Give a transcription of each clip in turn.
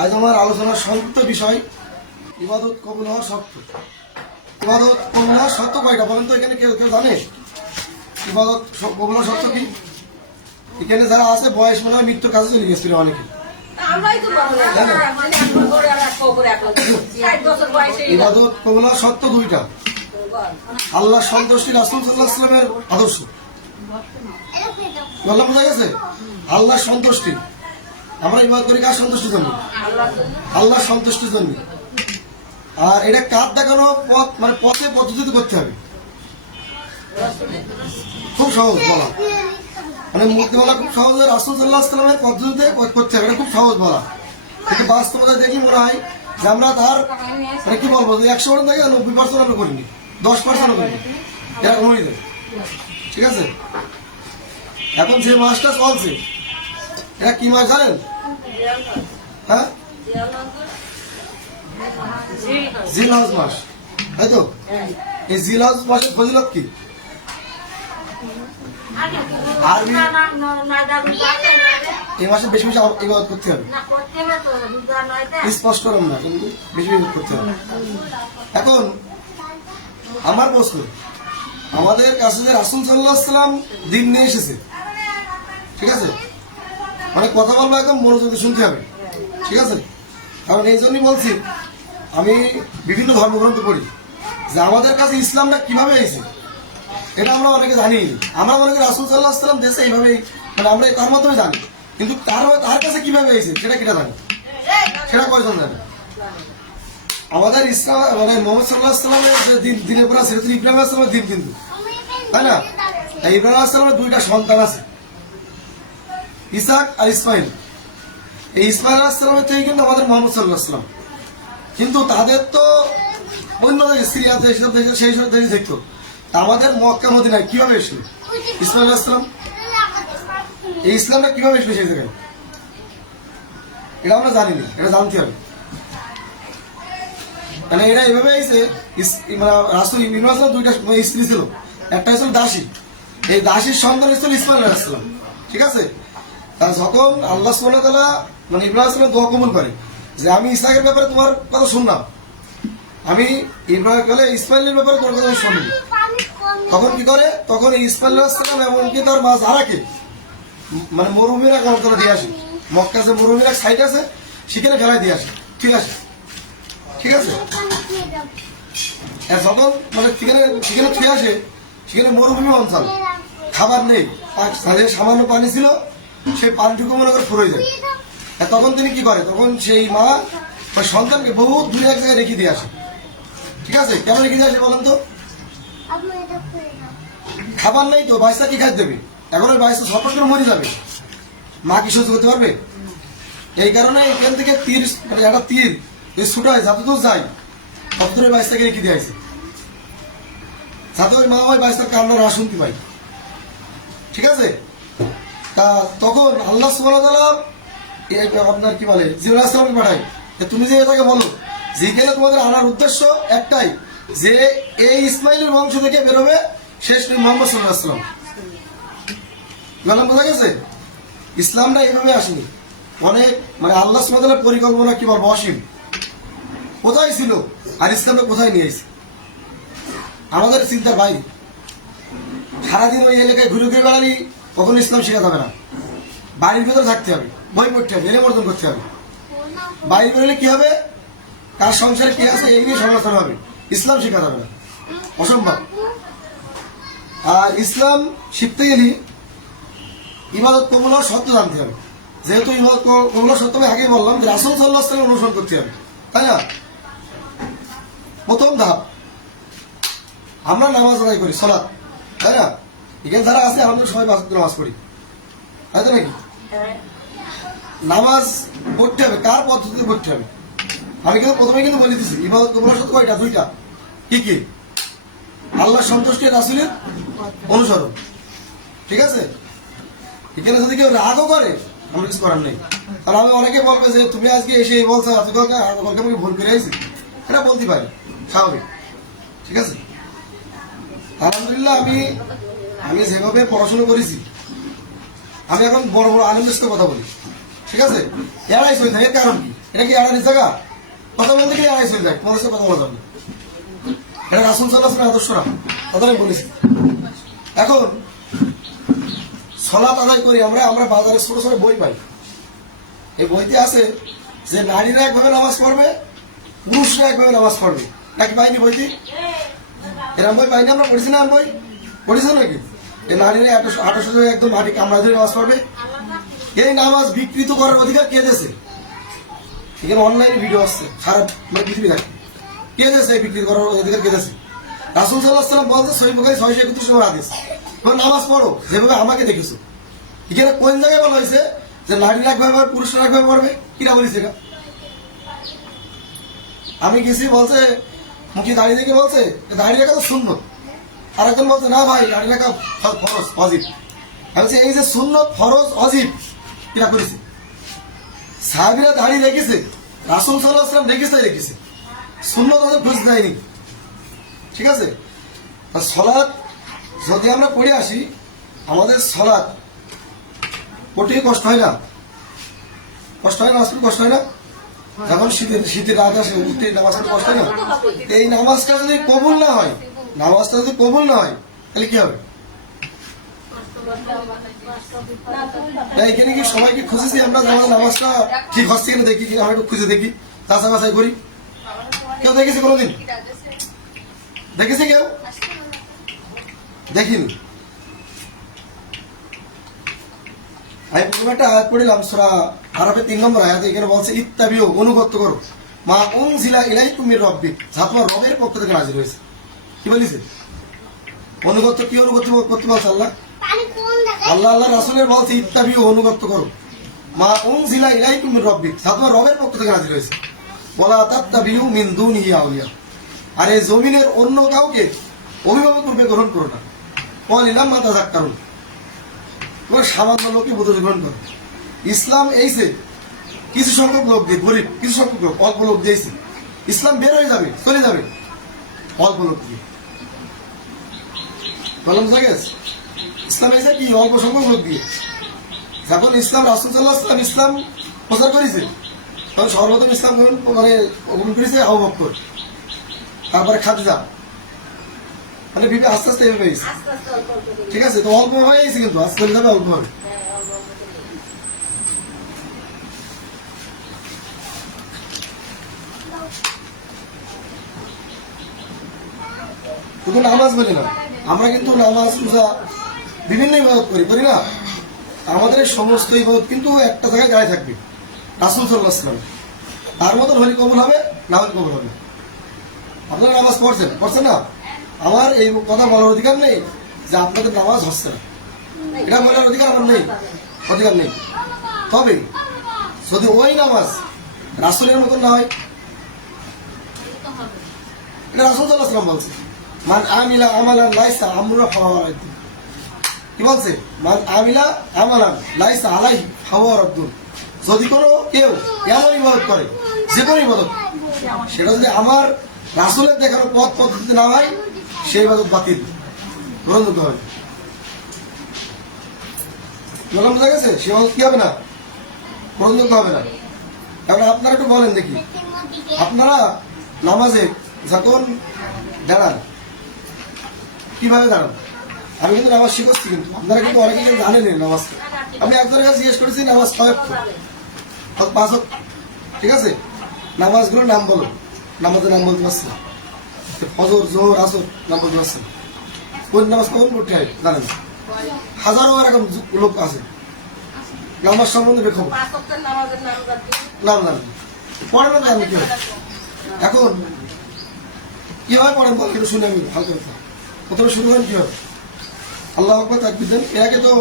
আজ আমার আলোচনার সংক্ষিপ্ত বিষয় ইবাদত কবুল হওয়ার শর্ত। ইবাদত কবুল হওয়ার শর্ত কয়টা বলেন তো? এখানে কেউ কেউ জানে ইবাদত কবুল হওয়ার শর্ত কি? এখানে যারা আছে বয়স মনে হয় মৃত্যুর কাছে চলে গেছিল অনেকে। ইবাদত কবুল হওয়ার শর্ত দুইটা। আল্লাহ সন্তুষ্টি, রাসূল সাল্লাল্লাহু আলাইহি ওয়াসাল্লামের আদর্শ। বললাম বোঝা গেছে? আল্লাহ সন্তুষ্টি। আমরা ইবাদত করি কার সন্তুষ্টির জন্য? আল্লাহ সন্তুষ্টির জন্য। আর এটা কাজ দেখানো পথ, মানে পথে পদ্ধতিতে করতে হবে। খুব সহজ বলা, মানে মুক্তি বলা খুব সহজ। রাসূল সাল্লাল্লাহু আলাইহি ওয়াসাল্লামের পদ্ধতিতে করতে হবে, এটা খুব সহজ বলা। কিন্তু বাস্তবতা দেখি মনে হয় যে আমরা তার মানে কি বলবো, 100% থেকে 90% আমরা করিনি, 10% করিনি, এরকম হয়ে যায়। ঠিক আছে? এখন যে মাসটা চলছে এটা কি মাস জানেন? হ্যাঁ, জিলহজ মাস, তাই তো? এই জিলহজ মাসের ফজিলত কি? আরবি এই মাসে বেশি বেশি ইবাদত করতে হবে। স্পষ্ট করুন না, কিন্তু বেশি বেশি করতে হবে। এখন আমার প্রশ্ন, আমাদের কাছে যে রাসূল সাল্লাল্লাহু আলাইহি ওয়াসাল্লাম দিন নিয়ে এসেছে, ঠিক আছে? মানে কথা বলবো একদম মনোযোগ শুনতে হবে, ঠিক আছে? কারণ এই জন্যই বলছি, আমি বিভিন্ন ধর্মগ্রন্থ পড়ি যে আমাদের কাছে ইসলামটা কিভাবে এসেছে এটা আমরা অনেকে জানি। আমরা মনে করি রাসূল সাল্লাল্লাহু আলাইহি ওয়াসাল্লাম দেশে এইভাবে, মানে আমরা তার মাধ্যমে জানি, কিন্তু তার কাছে কিভাবে এসেছে সেটা কিনা জানি, সেটা কয়জন জানে? আমাদের ইসলাম মানে মুহাম্মদ সাল্লাল্লাহু আলাইহি ওয়াসাল্লামের যে দিনের পর আছে, ইব্রাহিম আলাইহিস সালামের দিন, কিন্তু তাই না? ইব্রাহিম আলাইহিস সালামের দুইটা সন্তান আছে, ইসহাক আর ইসমাইল। এই ইসমাইল আলাইহিস সালামের থেকে কিন্তু আমাদের মুহাম্মদ সাল্লাল্লাহু আলাইহি ওয়াসাল্লাম, কিন্তু তাদের তো অন্য দেশে, সিরিয়া দেশ, সেই সব দেশে দেখতো। আমাদের মক্কা মদিনায় কিভাবে এসেছিল ইসমাইল আলাইহিস সালাম? এই ইসলামটা কিভাবে এসেছে সেই জায়গায় এটা আমরা জানি না, এটা জানতে হবে। মানে এটা এইভাবে এসে রাসূল ইব্রাহিম আলাইহিস সালাম দুইটা স্ত্রী ছিল, একটা ছিল দাসী। এই দাসীর সন্তান ছিল ইসমাইল আলাইহিস সালাম, ঠিক আছে? তার যখন আল্লাহ সুবহানাহু ওয়া তাআলা মানে ইব্রাহিম আলাইহিস সালাম দোয়া কবুল করে যে আমি ইসহাকের ব্যাপারে তোমার কথা শুনলাম, আমি ইসমাইলের ব্যাপারে তোমার কথা শুনলাম, তখন কি করে? তখন ইসমাইল আলাইহিস সালাম এমনকি তার মা যারাকে মানে মরুভূমির এক দিয়ে আসে, মক্কা যে মরুভূমির এক সাইড আছে সেখানে ফেলাই দিয়ে আসে, ঠিক আছে? ঠিক আছে? যখন মানে সেখানে ফিরে আসে, সেখানে মরুভূমি অঞ্চল, খাবার নেই, সামান্য পানি ছিল, সেই পানিটুকু মনে করে ফুরে যায়। তখন তিনি কি করে? তখন সেই মা সন্তানকে বহু দূরে এক জায়গায় রেখে দিয়ে আসে, ঠিক আছে? কেন রেখে দিয়ে আসে বলেন তো? খাবার নেই তো, বাইসা কি খাই দেবে? এখন ওই বাইসা সফর করে মরে যাবে, মা কি সহ্য করতে পারবে? এই কারণে এখান থেকে তীর, মানে একটা তীর ছুটা হয়, যত দূর যায় তত দূরে বাইসটাকে রেখে দিয়ে আসে, যাতে ওই মা ওই বাইসটার কান্না না শুনতে পাই, ঠিক আছে? তা তখন আল্লাহ সুবহানাহু ওয়া তাআলা আপনার কি বলে জিবরাইল আলাইহিস সালামকে পাঠায়, তুমি যে এটাকে বলো যেখানে তোমাদের আনার উদ্দেশ্য একটাই, যে এই ইসমাইলের বংশ থেকে বেরোবে শেষ নবী মুহাম্মদ সাল্লাল্লাহু আলাইহি ওয়াসাল্লাম। গেলাম, বোঝা গেছে? ইসলামটা এইভাবে আসেনি, অনেক মানে আল্লাহ সুবহানাহু ওয়া তাআলার পরিকল্পনা কি বলবো অসীম। কোথায় ছিল আর ইসলামটা কোথায় নিয়ে এসেছে আমাদের চিন্তার বাইরে। সারাদিন ওই এলাকায় ঘুরে ঘুরে বেড়ালি কখনো ইসলাম শেখা যাবে না। বাড়ির ভিতরে থাকতে হবে, বই পড়তে হবে, এলেম অর্জন করতে হবে। বাইরে বেরোলে কি হবে? কার সংসারে কি আছে এই নিয়ে সমালোচনা হবে, ইসলাম শেখা যাবে না, অসম্ভব। আর ইসলাম শিখতে গেলে ইবাদত কবুল হওয়ার শর্ত জানতে হবে। যেহেতু ইবাদত কবুল হওয়ার শর্ত আমি আগেই বললাম যে রাসূল সাল্লাল্লাহু আলাইহি ওয়াসাল্লাম অনুসরণ করতে হবে, তাই না? প্রথম ধাপ, আমরা নামাজ আদায় করি, সালাত, তাই না? এখানে যারা আছে আমরা সবাই নামাজ পড়ি, তাই তো নাকি? নামাজ পড়তে হবে, কার পদ্ধতিতে পড়তে হবে? আমি কিন্তু প্রথমে কিন্তু বলে দিচ্ছি ইবাদত কবুল হওয়ার শর্ত কয়টা? দুইটা। কি কি? আল্লাহ সন্তুষ্টি, রাসূলের অনুসরণ, ঠিক আছে? এখানে যদি কেউ রাগও করে আমার কিছু করার নেই। কারণ আমি অনেকে বলবে যে তুমি আজকে এসে এই বলছো, আমাকে ভুল করে আইছি, এটা বলতে পারি, স্বাভাবিক, ঠিক আছে? আলহামদুলিল্লাহ আমি যেভাবে পড়াশোনা করেছি, আমি এখন বড় বড় আলেমদের সাথে কথা বলি, ঠিক আছে, এড়াই চলে যায়। এর কারণ কি? এটা কি এড়ানোর জায়গা? কথা বলতে গিয়ে এড়াই চলে যায়, তোমাদের সাথে কথা বলা যাবে না। এটা রাসূল সাল্লাল্লাহু আলাইহি ওয়াসাল্লামের আদর্শ না, কথা আমি বলেছি। এখন সালাত আদায় করি আমরা, আমরা বাজারে ছোট ছোট বই পাই। এই বইতে আছে যে নারীরা একভাবে নামাজ পড়বে, পুরুষরা একভাবে নামাজ পড়বে। নাকি পাইনি বইটি? এরকম বই পাইনি আমরা, পড়েছি না? বই পড়েছেন নাকি? এই নারীরা 1800 একদম মাটি কামড়া ধরে নামাজ পড়বে। এই নামাজ বিকৃত করার অধিকার কে দিয়েছে? এখানে অনলাইনে ভিডিও আসছে সারা মানে পৃথিবী থাকে। কে দিয়েছে এই বিকৃত করার অধিকার? কে দিয়েছে? রাসূল সাল্লাল্লাহু আলাইহি ওয়াসাল্লাম বলতে সহিহ বুখারী 631 নম্বর হাদিস, তোমরা নামাজ পড়ো যেভাবে আমাকে দেখেছো। এখানে কোন জায়গায় বলা হয়েছে যে নারীরা একভাবে পুরুষরা একভাবে পড়বে? কিনা বলিস এটা? আমি গেছি, বলছে মুখে দাঁড়িয়ে দেখে বলছে দাঁড়িয়ে রাখা তো সুন্নত। আরেকজন বলছে না ভাই দাঁড়িয়ে রাখা ফরজ অজিব। আমি বলছি এই যে সুন্নত ফরজ অজিব কিনা করেছে? সাহাবীরা দাঁড়িয়ে রেখেছে, রাসূল সাল্লাল্লাহু আলাইহি ওয়াসাল্লাম রেখেছে, সুন্নত অজিব বুঝতে যায়নি। ঠিক আছে, আর সলাৎ যদি আমরা পড়ে আসি, আমাদের সলাৎ পড়তে কষ্ট হয় না? কষ্ট হয় না? নামাজ পড়তে কষ্ট হয় না? যখন শীতের রাত আসে উঠতে নামাজ পড়তে কষ্ট হয় না? এই নামাজটা যদি কবুল না হয়, তাহলে কি হবে? এখানে কি সবাইকে খুঁজেছি আমরা যে আমাদের নামাজটা ঠিক হচ্ছে কিনা দেখি, আমরা একটু খুঁজে দেখি, যাচাই বাছাই করি। কেউ দেখেছে কোনোদিন? দেখেছে কেউ? দেখিনি। আমি প্রথমে একটা আয়াত পড়লাম সূরা আরাফের 3 নম্বর আয়াত। এখানে বলছে ইত্তাবিউ, অনুগত করো, মা উনজিলা ইলাইকুম মির রাব্বিক, যা তোমার রবের পক্ষ থেকে নাযিল হয়েছে। কি বলিছে? অনুগত কি অনুগত করতে বলছে আল্লাহ? আল্লাহ রাসূলের বলছে ইত্তাবিউ, অনুগত করো, মা উনজিলা ইলাইকুম মির রাব্বিক, যা তোমার রবের পক্ষ থেকে নাযিল হয়েছে। ওয়ালা তাত্তাবিউ মিন দুনিহি আউলিয়া, আর এই জমিনের অন্য কাউকে অভিভাবক রূপে গ্রহণ করো না। ওয়ালিলাম মা তাযাক্কারুন, তোমরা সামান্য লোকই বোধ গ্রহণ করো। ইসলাম এইছে কিছু সংখ্যক লোক দিয়ে, গরিব কিছু সংখ্যক লোক, অল্প লোক দিয়েছে। ইসলাম বের হয়ে যাবে, চলে যাবে অল্প লোক দিয়ে। বললাম ইসলাম এসে কি অল্প সংখ্যক লোক দিয়ে। যখন ইসলাম রাসূল সাল্লাল্লাহু আলাইহি ওয়াসাল্লাম ইসলাম প্রচার করেছে, তখন সর্বপ্রথম ইসলাম মানে গ্রহণ করেছে আবু বকর, তারপরে খাদিজা, মানে বিপি আস্তে আস্তে এভাবে হয়েছে। ঠিক আছে, তো অল্প হয়ে গেছে, কিন্তু আস্তে যাবে অল্প হবে। শুধু নামাজ বলি না, আমরা কিন্তু নামাজ রোজা বিভিন্ন ইবাদত করি না? আমাদের সমস্ত ইবাদত কিন্তু একটা জায়গায় দাঁড়িয়ে থাকবে, রাসূল সাল্লাল্লাহু আলাইহি ওয়াসাল্লাম। তার মতন হলে কবুল হবে, না হলে কবুল হবে। আপনারা নামাজ পড়ছেন না? আমার এই কথা বলার অধিকার নেই যে আপনাদের নামাজ হচ্ছে না, এটা বলার অধিকার আমার নেই, অধিকার নেই। তবে যদি ওই নামাজ রাসূলের মতন না হয়, এটা রাসূল সাল্লাল্লাহু আলাইহি ওয়াসাল্লাম বলছে, মান আমিলা আমালান লাইসা আমরুনা ফাহুয়া রাদ্দুন। কি বলছে? মান আমিলা আমালান লাইসা আলাইহি ফাহুয়া রাদ্দুন। যদি কোনো কেউ এমন ইবাদত করে, যে কোনো ইবাদত, সেটা যদি আমার রাসূলের দেখানো পথ পদ্ধতি না হয়, সেই ইবাদত বাতিল, গ্রহণ করতে হবে। বললাম বোঝা গেছে? সে ইবাদত কি হবে না? গ্রহণ করতে হবে না। এবার আপনারা একটু বলেন দেখি, আপনারা নামাজে যখন দাঁড়ান কিভাবে দাঁড়ান? আমি কিন্তু নামাজ শিখছি, কিন্তু আপনারা কিন্তু অনেকে জানেন নামাজ। আমি একজনের কাছে জিজ্ঞেস করেছি নামাজ কয় ওয়াক্ত? 5 ওয়াক্ত। ঠিক আছে, নামাজগুলোর নাম বলো। নামাজের নাম বলতে পারছি না, ফজর, জোহর, আসর নাম বলতে পারছি না। কোন নামাজ কখন পড়তে হয় জানেন? হাজারো এরকম লোক আছে নামাজ সম্বন্ধে বেখবর, নাম জানেন, পড়েন না জানেন কি হয়। এখন কিভাবে পড়েন বল, কিন্তু শুনে আমি হালকা কথা। প্রথমে শুরু করেন কিভাবে? আল্লাহু আকবার, তাকবীর দেন, এর আগে তো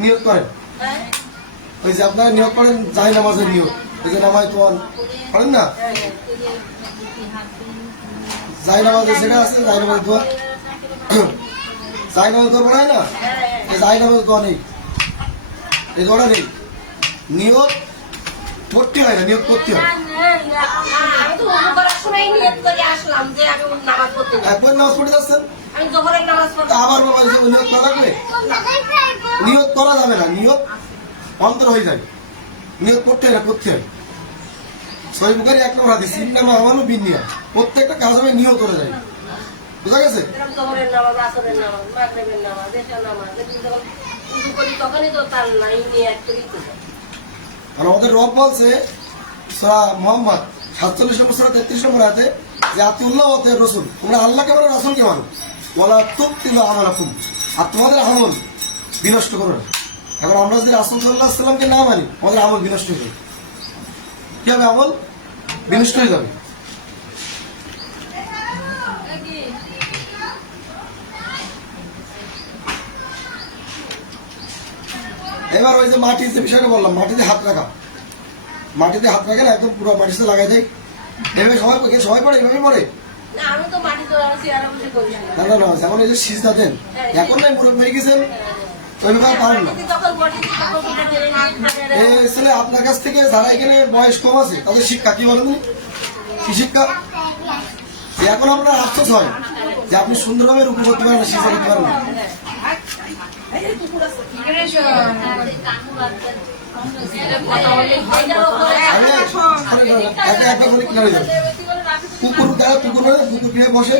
নিয়ত করেন। ওই যে আপনারা নিয়ত করেন জায় নামাজের নিয়ত, ওই যে নামায় তোয়ান করেন না, জায় নামাজে যেটা আছে, জায় নামাজের দোয়া, জায় নামাজের দোয়া পড়ায় না, এই জায় নামাজের দোয়া নেই, এই দোয়াটা নেই। নিয়ত করতে হয় না, নিয়ত করতে হয়। একবার নামাজ পড়ে যাচ্ছেন, আবার বাবা নিয়ত করা লাগবে? নিয়ত করা যাবে না, নিয়ত অন্তর হয়ে যাবে। নিয়ত করতে হয় না, করতে হয়। সহিহ বুখারী 1 নম্বর হাদিস, ইন্নামা আমালু বিন্নিয়াত, প্রত্যেকটা কাজ হবে নিয়ত করে যায়। বুঝা গেছে? এরকম জোহরের নামাজ, আসরের নামাজ, মাগরিবের নামাজ, এশার নামাজ, এগুলো যখন উযু করি তখনই তো তার নাই নিয়ত করি তো। আর আমাদের রব বলছে সূরা মুহাম্মদ 47 নম্বর সূরা 33 নম্বর আয়াতে যে আতিউল্লাহ ওয়া আতিউর রাসূল, তোমরা আল্লাহকে মানো রাসূলকে মানো, ওয়ালা তুবতিলু আমালাকুম, আর তোমাদের আমল বিনষ্ট করো না। এখন আমরা যদি রাসূল সাল্লাল্লাহু আলাইহি ওয়াসাল্লামকে না মানি, আমাদের আমল বিনষ্ট হয়ে যাবে। কি হবে? আমল বিনষ্ট হয়ে যাবে। এবার ওই যে মাটির যে বিষয়টা বললাম, মাটিতে হাত রাখা, মাটিতে হাত রাখে না, একদম পুরো মাটির সাথে লাগাই দেয়, এভাবে সবাই পড়ে, এভাবে পড়ে না, আমি তো মাটি তো চেয়ারে বসে করি না। না, যেমন এই যে সিজদা দেন, এখন নাই মুরব্বী হয়ে গেছেন, ওইভাবে পারেন না। যখন বসি তখন এই ছেলে আপনার কাছ থেকে যারা এখানে বয়স কম আছে তাদের শিক্ষা কি বলেন? কি শিক্ষা? যে এখন আপনার আফসোস হয় যে আপনি সুন্দরভাবে রুকু করতে পারেন না, সিজদা করতে পারেন না। আমি একটা করে কিনারে যাই, কুকুর দ্বারা কুকুর কিনে বসে,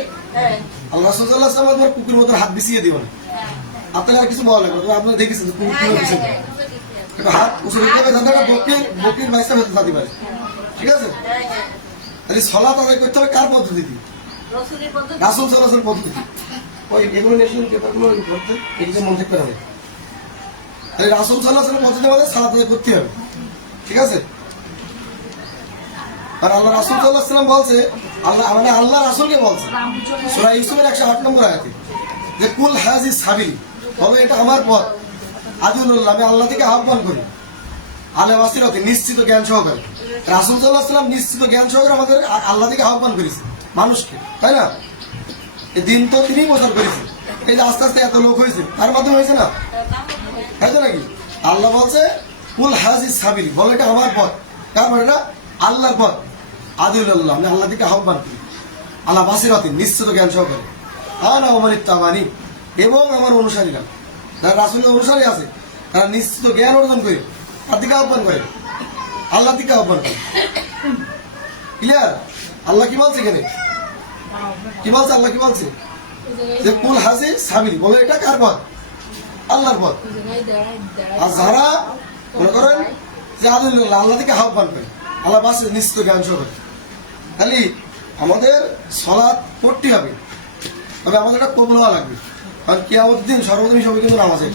আল্লাহ রাসূল সাল্লাল্লাহু আলাইহি ওয়াসাল্লাম কুকুরের মতো হাত বিছিয়ে দিও না। আপনারা আর কিছু বলা লাগবে না, আপনারা দেখেছেন কুকুর কিনে বিছিয়ে দেয়, একটা হাত উঁচু রেখে দেবে, যাতে একটা বকরির বাইসটা ভেতরে যেতে পারে। ঠিক আছে? তাহলে সালাত আদায় করতে হবে কার পদ্ধতিতে? রাসূল সাল্লাল্লাহু আলাইহি ওয়াসাল্লাম পদ্ধতি। ওই এগুলো ন্যাশনাল পেপারগুলো করতে এটা মনে থাকতে হবে। তাহলে রাসূল সাল্লাল্লাহু আলাইহি ওয়াসাল্লাম পদ্ধতি বলে সালাত আদায় করতে হবে। ঠিক আছে? আর আল্লাহ রাসূল সাল্লাল্লাহু আলাইহি ওয়াসাল্লাম বলছে, আল্লাহ রাসূলকে বলছে সূরা ইউসুফের 108 নম্বর আয়াতে যে কুল হাজি সাবিল, বলে এটা আমার পথ, আদুল্লাহ, আমি আল্লাহ থেকে আহ্বান করি, আলে বাসিরতে, নিশ্চিত জ্ঞান সহকারে। রাসূল সাল্লাল্লাহু আলাইহি ওয়াসাল্লাম নিশ্চিত জ্ঞান সহকারে আমাদের আল্লাহ থেকে আহ্বান করেছে মানুষকে, তাই না? এই দিন তো তিনিই প্রচার করেছেন। এই যে আস্তে আস্তে এত লোক হয়েছে, তার মাধ্যমে হয়েছে না, তাই তো নাকি? আল্লাহ বলছে কুল হাজি সাবিল, বলে এটা আমার পথ, তারপর এটা আল্লাহর পথ, আদুল্লাহ, আমি আল্লাহ থেকে আহ্বান করি, আল্লাহ বাসিরতে, নিশ্চিত জ্ঞান সহকারে, আনা ওয়া মান ইত্তাবানি, এবং আমার অনুসারীরা, যারা রাসূলের অনুসারী আছে, তারা নিশ্চিত জ্ঞান অর্জন করে তার দিকে আহ্বান করে, আল্লাহ দিকে আহ্বান করে। ক্লিয়ার? আল্লাহ কি বলছে এখানে? কি বলছে আল্লাহ? কি বলছে? যে কুল হাজি সাবিল, বলে এটা কার পথ? আল্লাহর পথ। আর যারা মনে করেন যে আদুল্লাহ, আল্লাহ থেকে আহ্বান করে, আল্লাহ বাসে নিশ্চিত জ্ঞান সহকারে। তাহলে আমাদের সালাত পড়তে হবে, তবে আমাদের এটা কবুল হওয়া লাগবে। কারণ কিয়ামতের দিন সর্বদিন সবাই কিন্তু নামাজ হয়।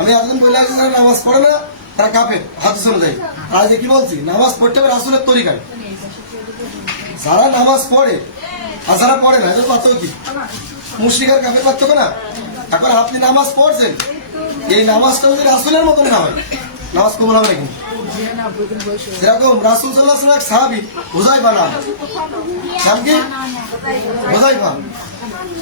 আমি এতদিন বলে আসছি যারা নামাজ পড়ে না তারা কাফের, হাতে চলে যায়। আর যে কি বলছি, নামাজ পড়তে হবে রাসূলের তরিকায়। যারা নামাজ পড়ে আর যারা পড়ে না, এদের পার্থক্য কি? মুশরিক আর কাফের পার্থক্য না? এখন আপনি নামাজ পড়ছেন, এই নামাজটা যদি রাসূলের মতন না হয়, নামাজ কবুল হবে না। কিন্তু যেরকম রাসূল সাল্লাল্লাহু আলাইহি ওয়াসাল্লাম এক সাহাবী হুযায়ফা নাম কি? হুযায়ফা।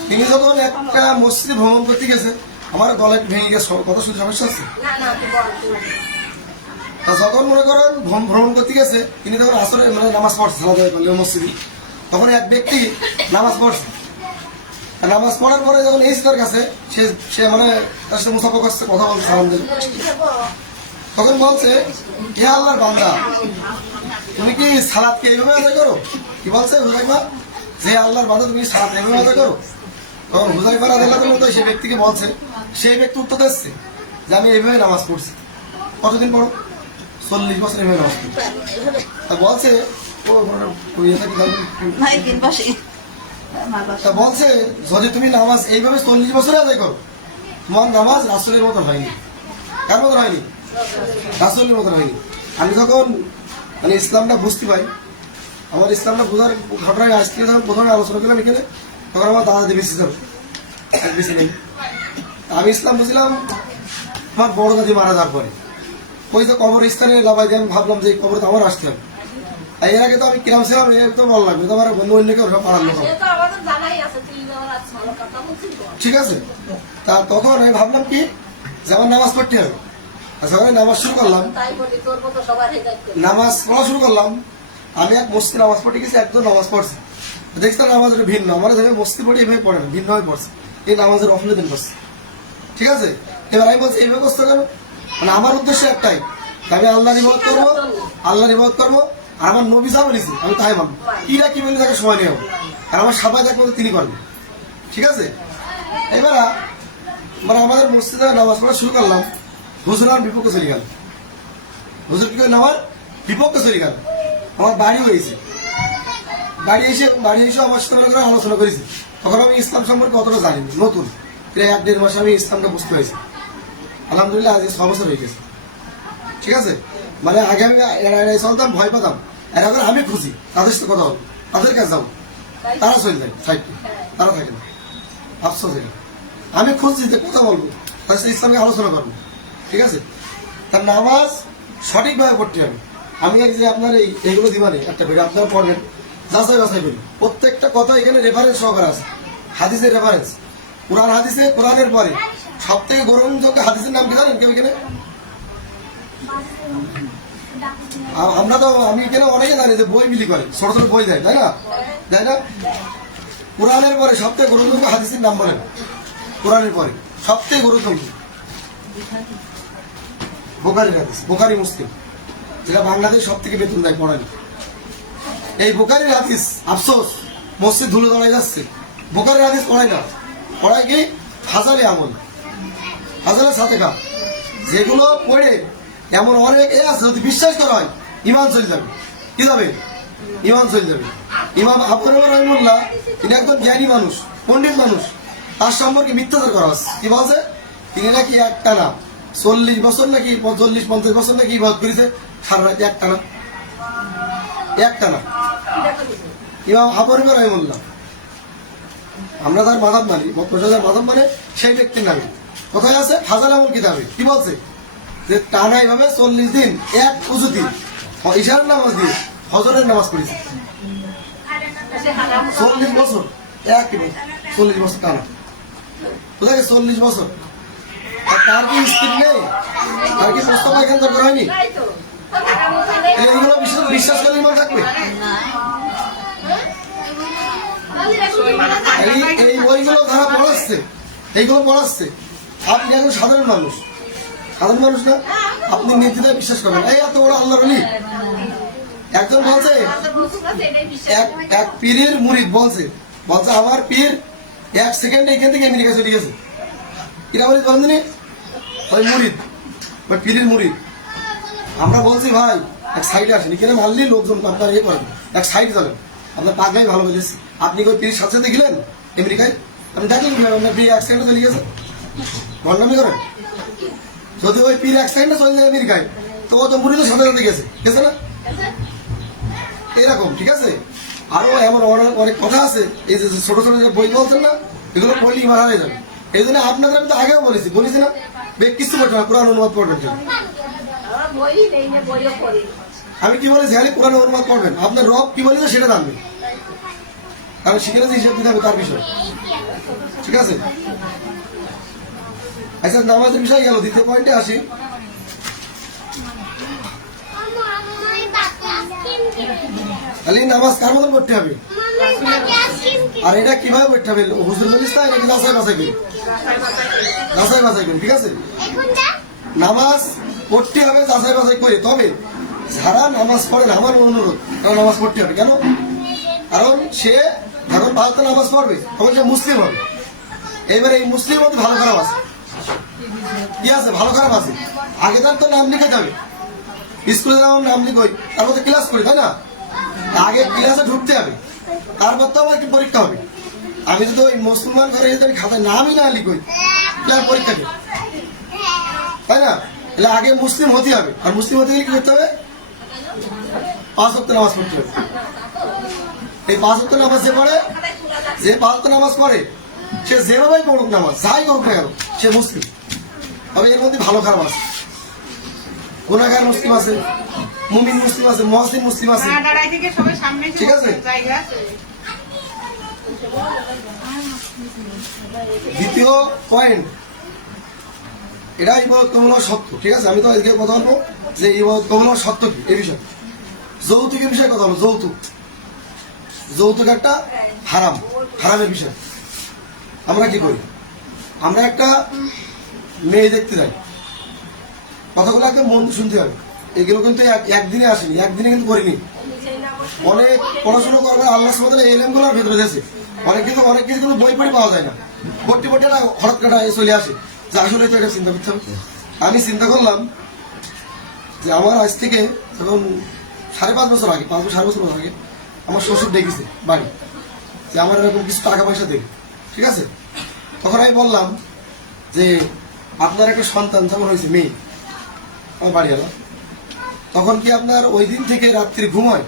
তিনি যখন একটা মসজিদে ভ্রমণ করতে গেছে, আমার গলা একটু ভেঙে গেছে, কথা শুনতে সমস্যা আছে? তা যখন মনে করেন ভ্রমণ করতে গেছে, তিনি তখন আসরে মানে নামাজ পড়ছে মসজিদে, তখন এক ব্যক্তি নামাজ পড়ছে। নামাজ পড়ার পরে যখন এই তার কাছে সে মানে তার সাথে মুসাফা করছে, কথা বলছে, সালাম দিল, তখন বলছে, হে আল্লাহর বান্দা, তুমি কি সালাতকে এইভাবে আদায় করো? কি বলছে হুযায়ফা? যে আল্লাহর বান্দা, তুমি সালাত এইভাবে আদায় করো? তখন হুযায়ফা রাদিয়াল্লাহু আনহু সেই ব্যক্তিকে বলছে, সেই ব্যক্তি উত্তর দিচ্ছে যে আমি এইভাবে নামাজ পড়ছি। কতদিন পড়ো? 40 বছর এইভাবে নামাজ পড়ছি। তা বলছে তা বলছে যদি তুমি নামাজ এইভাবে 40 বছরে আদায় করো, তোমার নামাজ রাসূলের মতো হয়নি। কার মতো হয়নি? রাসূলের মতো হয়নি। আমি যখন মানে ইসলামটা বুঝতে পারি, আমার ইসলামটা বোঝার ঘটনায় আজকে যখন প্রথমে আলোচনা করলাম এখানে, তখন আমার দাদা বেশি ছিল, বেশি নেই। আমি ইসলাম বুঝলাম আমার বড় দাদি মারা যাওয়ার পরে। ওই যে কবরস্থানে লাভাই দিয়ে আমি ভাবলাম যে এই কবরে তো আমার আসতে হবে। আর এর আগে তো আমি কিরাম ছিলাম, এর তো ভালো লাগবে, তো আমার বন্ধু অন্য কেউ সব পাড়ার লোক। ঠিক আছে? তা তখন আমি ভাবলাম কি যে আমার নামাজ পড়তে হবে। আচ্ছা, আমি নামাজ শুরু করলাম, নামাজ পড়া শুরু করলাম। আমি এক মসজিদে নামাজ পড়তে গেছি, একজন নামাজ পড়ছে, দেখছি তার নামাজ ভিন্ন, আমার যেভাবে মসজিদ পড়ে এইভাবে পড়ে না, ভিন্নভাবে পড়ছে। এই নামাজের অফলদিন করছে। ঠিক আছে? এবার আমি বলছি এইভাবে করছো কেন? মানে আমার উদ্দেশ্য একটাই আমি আল্লাহর ইবাদত করবো, আল্লাহর ইবাদত করবো, আর আমার নবী যা বলেছি আমি তাই মানবো। কিরা কি বলে তাকে সময় নেব, আর আমার সাফাত একমাত্র তিনি করবেন। ঠিক আছে, এবার মানে আমাদের মসজিদে নামাজ পড়া শুরু করলাম, হুজুর আমার বিপক্ষে চলে গেল। হুজুর কি করে আমার বিপক্ষে চলে গেল, আমার বাড়ি হয়েছে, বাড়ি এসে আমার সাথে মনে করে আলোচনা করেছি। তখন আমি ইসলাম সম্পর্কে অতটা জানিনি, নতুন, প্রায় 1-1.5 মাসে আমি ইসলামকে বুঝতে হয়েছি। আলহামদুলিল্লাহ আজ 6 বছর হয়ে গেছে। ঠিক আছে, মানে আগে আমি এড়াই চলতাম, ভয় পেতাম, আর এখন আমি খুঁজি তাদের সাথে কথা বলবো, তাদের কাছে যাবো, তারা চলে যায় সাইডে, তারা থাকে না, আফসোস এটা। আমি খুঁজছি যে কথা বলবো, তাদের সাথে ইসলামকে আলোচনা করবো। ঠিক আছে, তার নামাজ সঠিকভাবে পড়তে হবে। আমি এই যে আপনার এইগুলো দিবানি একটা করে আপনারা পড়বেন, যাচাই বাছাই করি, প্রত্যেকটা কথা এখানে রেফারেন্স সহকারে আছে, হাদিসের রেফারেন্স, কোরআন হাদিসে, কোরআনের পরে সব থেকে গ্রহণযোগ্য হাদিসের নাম কি জানেন কেউ এখানে? আমরা তো, আমি এখানে অনেকে জানি যে বই বিলি করে, ছোট ছোট বই দেয়, তাই না? তাই না? কোরআনের পরে সব থেকে গ্রহণযোগ্য হাদিসের নাম বলেন, কোরআনের পরে সব থেকে গ্রহণযোগ্য বুখারীর হাদিস, বুখারী মুসলিম, যেটা বাংলাদেশ সব থেকে বেতন দেয় পড়ানি। এই বুখারীর হাদিস, আফসোস মসজিদ ধুলো দাঁড়ায় যাচ্ছে, বুখারীর হাদিস পড়ায় না, পড়ায় কি হাজারে আমল, হাজারের সাথে কাপ, যেগুলো পড়ে এমন অনেক এ আছে, যদি বিশ্বাস করা হয় ইমান চলে যাবে। কি যাবে? ইমান চলে যাবে। ইমাম আবু হানিফা রাহিমাহুল্লাহ, তিনি একজন জ্ঞানী মানুষ, পণ্ডিত মানুষ, তার সম্পর্কে মিথ্যাচার করা হচ্ছে। কি বলছে? তিনি নাকি একটানা 40 বছর নাকি 40-50 বছর নাকি ইবাদত করেছে সারা রাত একটানা, একটানা। ইমাম আবু হানিফা রাহিমাহুল্লাহ, আমরা তার মাযহাব মানি, প্রশাসনের মাযহাব মানে সেই ব্যক্তির নামে কোথায় আছে? ফাজাল আমল কিতাবে। কি বলছে? যে টানা এইভাবে 40 দিন এক উজুতি ইশারার নামাজ দিয়ে ফজরের নামাজ পড়েছে 40 বছর, এক 40 বছর টানা, কোথায় 40 বছর। আর তার কি স্ত্রী নেই? তার কি প্রস্তাব এখান দরকার হয়নি? এইগুলো বিশ্বাস করলে ইমান থাকবে? এই বইগুলো যারা পড়াচ্ছে, এইগুলো পড়াচ্ছে, আপনি এখন সাধারণ মানুষ, সাধারণ মানুষ না, আপনি নীতিতে বিশ্বাস করবেন। এই এত বড় আল্লাহর ওলি, একজন বলছে, এক পীরের মুরিদ বলছে আমার পীর 1 সেকেন্ডে এখান থেকে আমেরিকা চলে গেছে। কিরা বলি বলেন, ওই মুরিদ, ওই পীরের মুরিদ। আমরা বলছি ভাই এক সাইডে আসেন, এখানে মারলি লোকজন আপনার ইয়ে করেন, এক সাইড যাবেন, আপনার পাগলাই ভালো বলেছি। আপনি ওই পীরের সাথে সাথে গেলেন আমেরিকায়, আপনি দেখলেন আপনার পীর 1 সেকেন্ডে চলে গেছে, ভণ্ডামি করেন। যদি ওই পীর 1 সেকেন্ডে চলে যায় আমেরিকায়, তো ও তো মুরিদের সাথে সাথে গেছে, গেছে না? এরকম। ঠিক আছে, আরো এমন অনেক কথা আছে, এই যে ছোট ছোট যে বই বলছেন না, এগুলো পড়লে ইমান হারিয়ে যাবে। এই জন্য আপনাদের আমি তো আগেও বলেছি না, কিছু করতে না, কোরআন অনুবাদ পড়বেন কেন? আমি কি বলেছি? খালি কোরআন অনুবাদ পড়বেন, আপনার রব কি বলেছে সেটা জানবেন, কারণ সেখানে যে হিসাব দিতে হবে তার বিষয়। ঠিক আছে, আচ্ছা নামাজের বিষয় গেল, দ্বিতীয় পয়েন্টে আসি। খালি নামাজ কার মতন পড়তে হবে, আর এটা কিভাবে পড়তে হবে? হুজুর বলিস না, এটা যাচাই বাছাই করি, যাচাই বাছাই করি। ঠিক আছে, নামাজ পড়তে হবে যাচাই বাছাই করে। তবে যারা নামাজ পড়ে না, আমার অনুরোধ, তারা নামাজ পড়তে হবে। কেন? কারণ সে যখন ভারতে নামাজ পড়বে তখন সে মুসলিম হবে। এবারে এই মুসলিম মধ্যে ভালো খারাপ আছে, কি আছে? ভালো খারাপ আছে। আগে তার তো নাম লিখে যাবে, স্কুলে যেমন নাম লিখই, তারপর তো ক্লাস করি, তাই না? আগে ক্লাসে ঢুকতে হবে, তারপর তো আমার একটি পরীক্ষা হবে। আমি যদি ওই মুসলমান ঘরে যদি আমি খাতায় নামই না লিখই, তার পরীক্ষা কি? তাই না? তাহলে আগে মুসলিম হতে হবে, আর মুসলিম হতে গেলে কি করতে হবে? 5 ওয়াক্ত নামাজ পড়তে হবে। এই 5 ওয়াক্ত নামাজ যে 5 ওয়াক্ত নামাজ পড়ে, সে যেভাবেই পড়ুক নামাজ, যাই করুক না কেন, সে মুসলিম। তবে এর মধ্যে ভালো খারাপ আছে, গুনাহগার মুসলিম আছে, মুমিন মুসলিম আছে, মুহসিন মুসলিম আছে। ঠিক আছে, দ্বিতীয় পয়েন্ট, এটা ইবাদত কবুল সত্য। ঠিক আছে, আমি তো এদিকে কথা বলবো যে ইবাদত কবুল সত্য কি এই বিষয়। যৌতুকের বিষয়ে কথা বলবো। যৌতুক একটা হারাম, হারামের বিষয়। আমরা কি করি? আমরা একটা মেয়ে দেখতে যাই, কথাগুলোকে মন শুনতে হবে। এগুলো কিন্তু একদিনে আসেনি, একদিনে কিন্তু করিনি। নিজেই না বসে অনেক পড়াশোনা করবে আল্লাহ সুবহানাহু ওয়া তাআলা এলেম গুলোর ভিতরে দিয়েছে। অনেক কিছু কিন্তু বই পড়ে পাওয়া যায় না, ভর্তি একটা হঠাৎ কাটা চলে আসে যে আসলে তো এটা চিন্তা করতে হবে। আমি চিন্তা করলাম যে আমার আজ থেকে যখন 5.5 বছর আগে, 5-5.5 বছর আগে আমার শ্বশুর ডেকেছে বাড়ি যে আমার এরকম কিছু টাকা পয়সা দেবে, ঠিক আছে। তখন আমি বললাম যে আপনার একটা সন্তান যেমন হয়েছে মেয়ে, আমার বাড়ি এলাম, তখন কি আপনার ওই দিন থেকে রাত্রি ঘুমায়?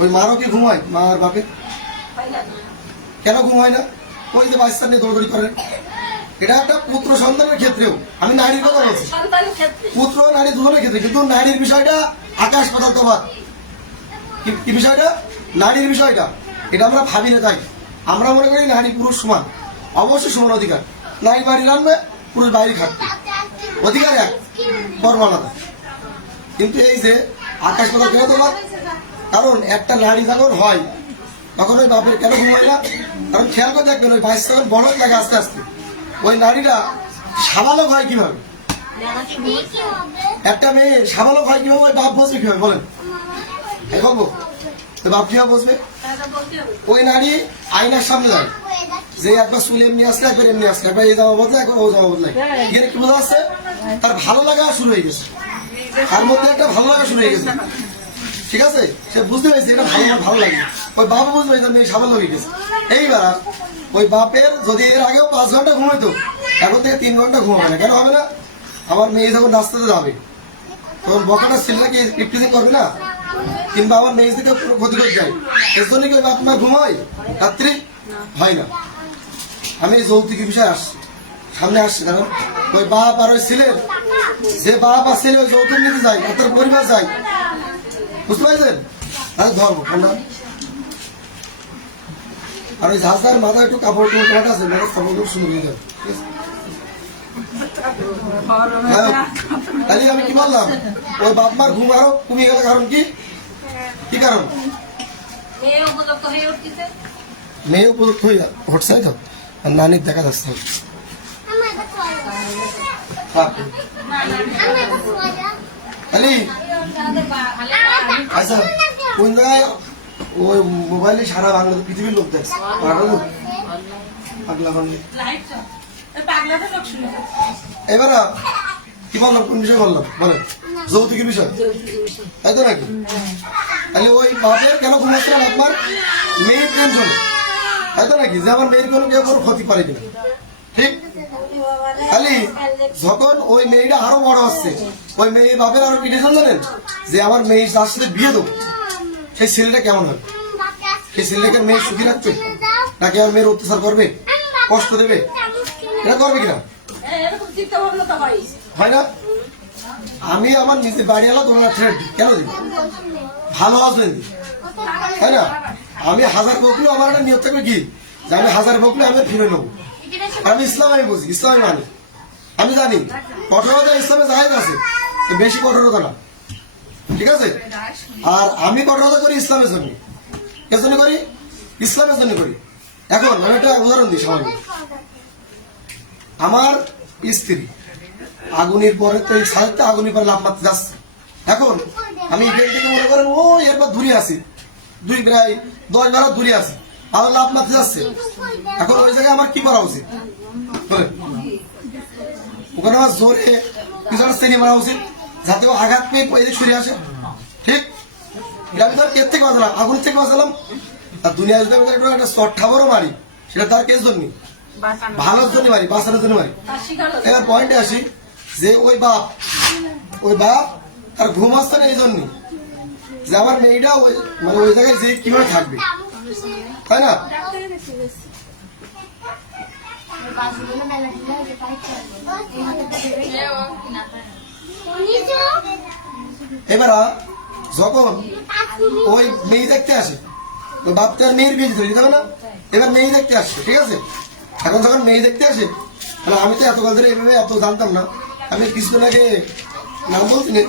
ওই মারও কি ঘুমায়? মা আর বাপে হয় না। কেন ঘুম হয় না? ওই যে বাচ্চা নিয়ে দৌড়দৌড়ি করেন। এটা একটা পুত্র সন্তানের ক্ষেত্রেও, আমি নারীর কথা বলছি, সন্তানের ক্ষেত্রে পুত্র নারী দুজনের ক্ষেত্রে, কিন্তু নারীর বিষয়টা আকাশ পাতাল তফাৎ। কি বিষয়টা? নারীর বিষয়টা এটা আমরা ভাবি না, তাই আমরা মনে করি নারী পুরুষ সমান। অবশ্যই সমান অধিকার, নারী বাড়ি রাখবে, পুরুষ বাইরে খাটবে, অধিকার এক, কর্ম আলাদা। কিন্তু এই যে আকাশ পাতাল কেন তফাৎ? কারণ একটা নারী যখন হয় তখন ওই বাপের কেন ঘুমায় না? কারণ খেয়াল করে দেখবেন ওই বাইশ যখন বড় লাগে আস্তে আস্তে, ওই নারীরা সাবালক হয় কিভাবে? একটা মেয়ে সাবালক হয় কিভাবে? ওই বাপ বসবে কিভাবে বলেন? এই বলবো তো বাপ কিভাবে বসবে? তাহলে বলতে হবে ওই নারী আয়নার সামনে যায়, যে একবার চুল এমনি আসলে, একবার এমনি আসলে, একবার এই জামা বদলায়, একবার ও জামা বদলায়, এখানে কি বোঝা যাচ্ছে? তার ভালো লাগা শুরু হয়ে গেছে, তার মধ্যে একটা ভালো লাগা শুরু হয়ে গেছে, ঠিক আছে। সে বুঝতে পেরেছে এটা ভালো লাগে। ওই বাবা বুঝবে যে মেয়ে সাবাল হয়ে গেছে। এইবার ওই বাপের যদি এর আগেও 5 ঘন্টা ঘুমাইতো, এখন থেকে 3 ঘন্টা ঘুমাবে না। কেন হবে না? আমার মেয়ে যখন রাস্তাতে যাবে তখন বকাটা ছেলেটাকে ইফটিজিং করবে না, কিংবা আমার মেয়ে থেকে কোনো ক্ষতি করে যায়, এর জন্য কি ওই বাপ মা ঘুমায় রাত্রি? হয় না। আমি এই যৌতুকের বিষয়ে আসছি, সামনে আসছি, কারণ ওই বাপ আর ওই ছেলের, যে বাপ আর ছেলে ওই যৌতুক নিতে যায় আর তার পরিবার যায়, বুঝতে পারছেন? তাহলে ধর্ম ঠান্ডা। আর ওই ঝাঁঝার মাথায় একটু কাপড় টোটা আছে, মেয়ের কাপড় সুন্দর হয়ে যাবে, ঠিক আছে? তাহলে আমি কি বললাম, ওই বাপ মার ঘুম আরো কমে গেল, কারণ কি? কি কারণ? মেয়ে উপযুক্ত হয়ে উঠতেছে। মেয়ে উপযুক্ত হয়ে হচ্ছে তো, আর নানির দেখা যাচ্ছে। খালি আচ্ছা, কোন জায়গায় ওই মোবাইলে সারা বাংলাদেশ পৃথিবীর লোক দেখছে, পাগলা বাংলা। এবার কি বললাম, কোন বিষয় বললাম বলেন? যৌতুকের বিষয়, তাই তো নাকি? তাহলে ওই বাপের কেন ঘুমাচ্ছিলেন? আপনার মেয়ের টেনশনে, তাই তো নাকি? যে আমার মেয়ের কোনো কেউ কোনো ক্ষতি পারে কিনা, ঠিক? খালি যখন ওই মেয়েটা আরো বড় হচ্ছে, ওই মেয়ে বাপের আরো কি টেনশন জানেন? যে আমার মেয়ে যার সাথে বিয়ে দেবো সেই ছেলেটা কেমন হবে? সেই ছেলেটাকে মেয়ে সুখী রাখবে নাকি আমার মেয়ের অত্যাচার করবে, কষ্ট দেবে? এটা করবে কিনা? এরকম চিন্তা ভাবনা তো হয়। হয় না? আমি আমার নিজের বাড়ি এলো তোমার থ্রেড কেন দিই? ভালো আসবেন, তাই না? আমি 1000 বকলেও আমার একটা নিয়ত থাকবে কি, যে আমি 1000 বকলে আমি ফিরে নেবো। আমি ইসলাম আমি বুঝি, ইসলামী মানে আমি জানি কঠোরতা ইসলামে জায়েজ আছে, বেশি কঠোরতা না, ঠিক আছে। আর আমি কঠোরতা করি ইসলামের জন্য। এর জন্য করি, ইসলামের জন্য করি। এখন আমি একটা উদাহরণ দিই সামান্য। আমার স্ত্রী আগুনের পরে তো এই সাইডটা আগুনের পরে লাভ মারতে যাচ্ছে। এখন আমি এখান থেকে মনে করেন ও এরপর দূরে আছি, প্রায় 10-12 দূরে আছি, আর লাভ মারতে যাচ্ছে। এখন ওই জায়গায় আমার কি করা উচিত বলেন? ওখানে আমার জোরে কিছু একটা শ্রেণী মারা উচিত, যাতে ও আঘাত পেয়ে এদিকে সরে আসে, ঠিক? এটা আমি ধর এর থেকে বাঁচালাম, আগুন থেকে বাঁচালাম। আর দুনিয়া যদি আমি একটা শর্ট খাবারও মারি, সেটা তার কেস জন্য ভালোর জন্য মারি, বাঁচানোর জন্য মারি। এবার পয়েন্টে আসি যে ওই বাপ তার ঘুম আসছে না এই জন্য যে আমার মেয়েটা মানে ওই জায়গায় যে কিভাবে থাকবে, তাই না? এবার যখন ওই মেয়ে দেখতে আসে, ওই বাপ তো আর মেয়ের বিয়ে দিতে হবে না, এবার মেয়ে দেখতে আসছে, ঠিক আছে। এখন যখন মেয়ে দেখতে আসে, মানে আমি তো এতকাল ধরে এভাবে এত জানতাম না। আমি কিছুদিন আগে নাম বলছি না,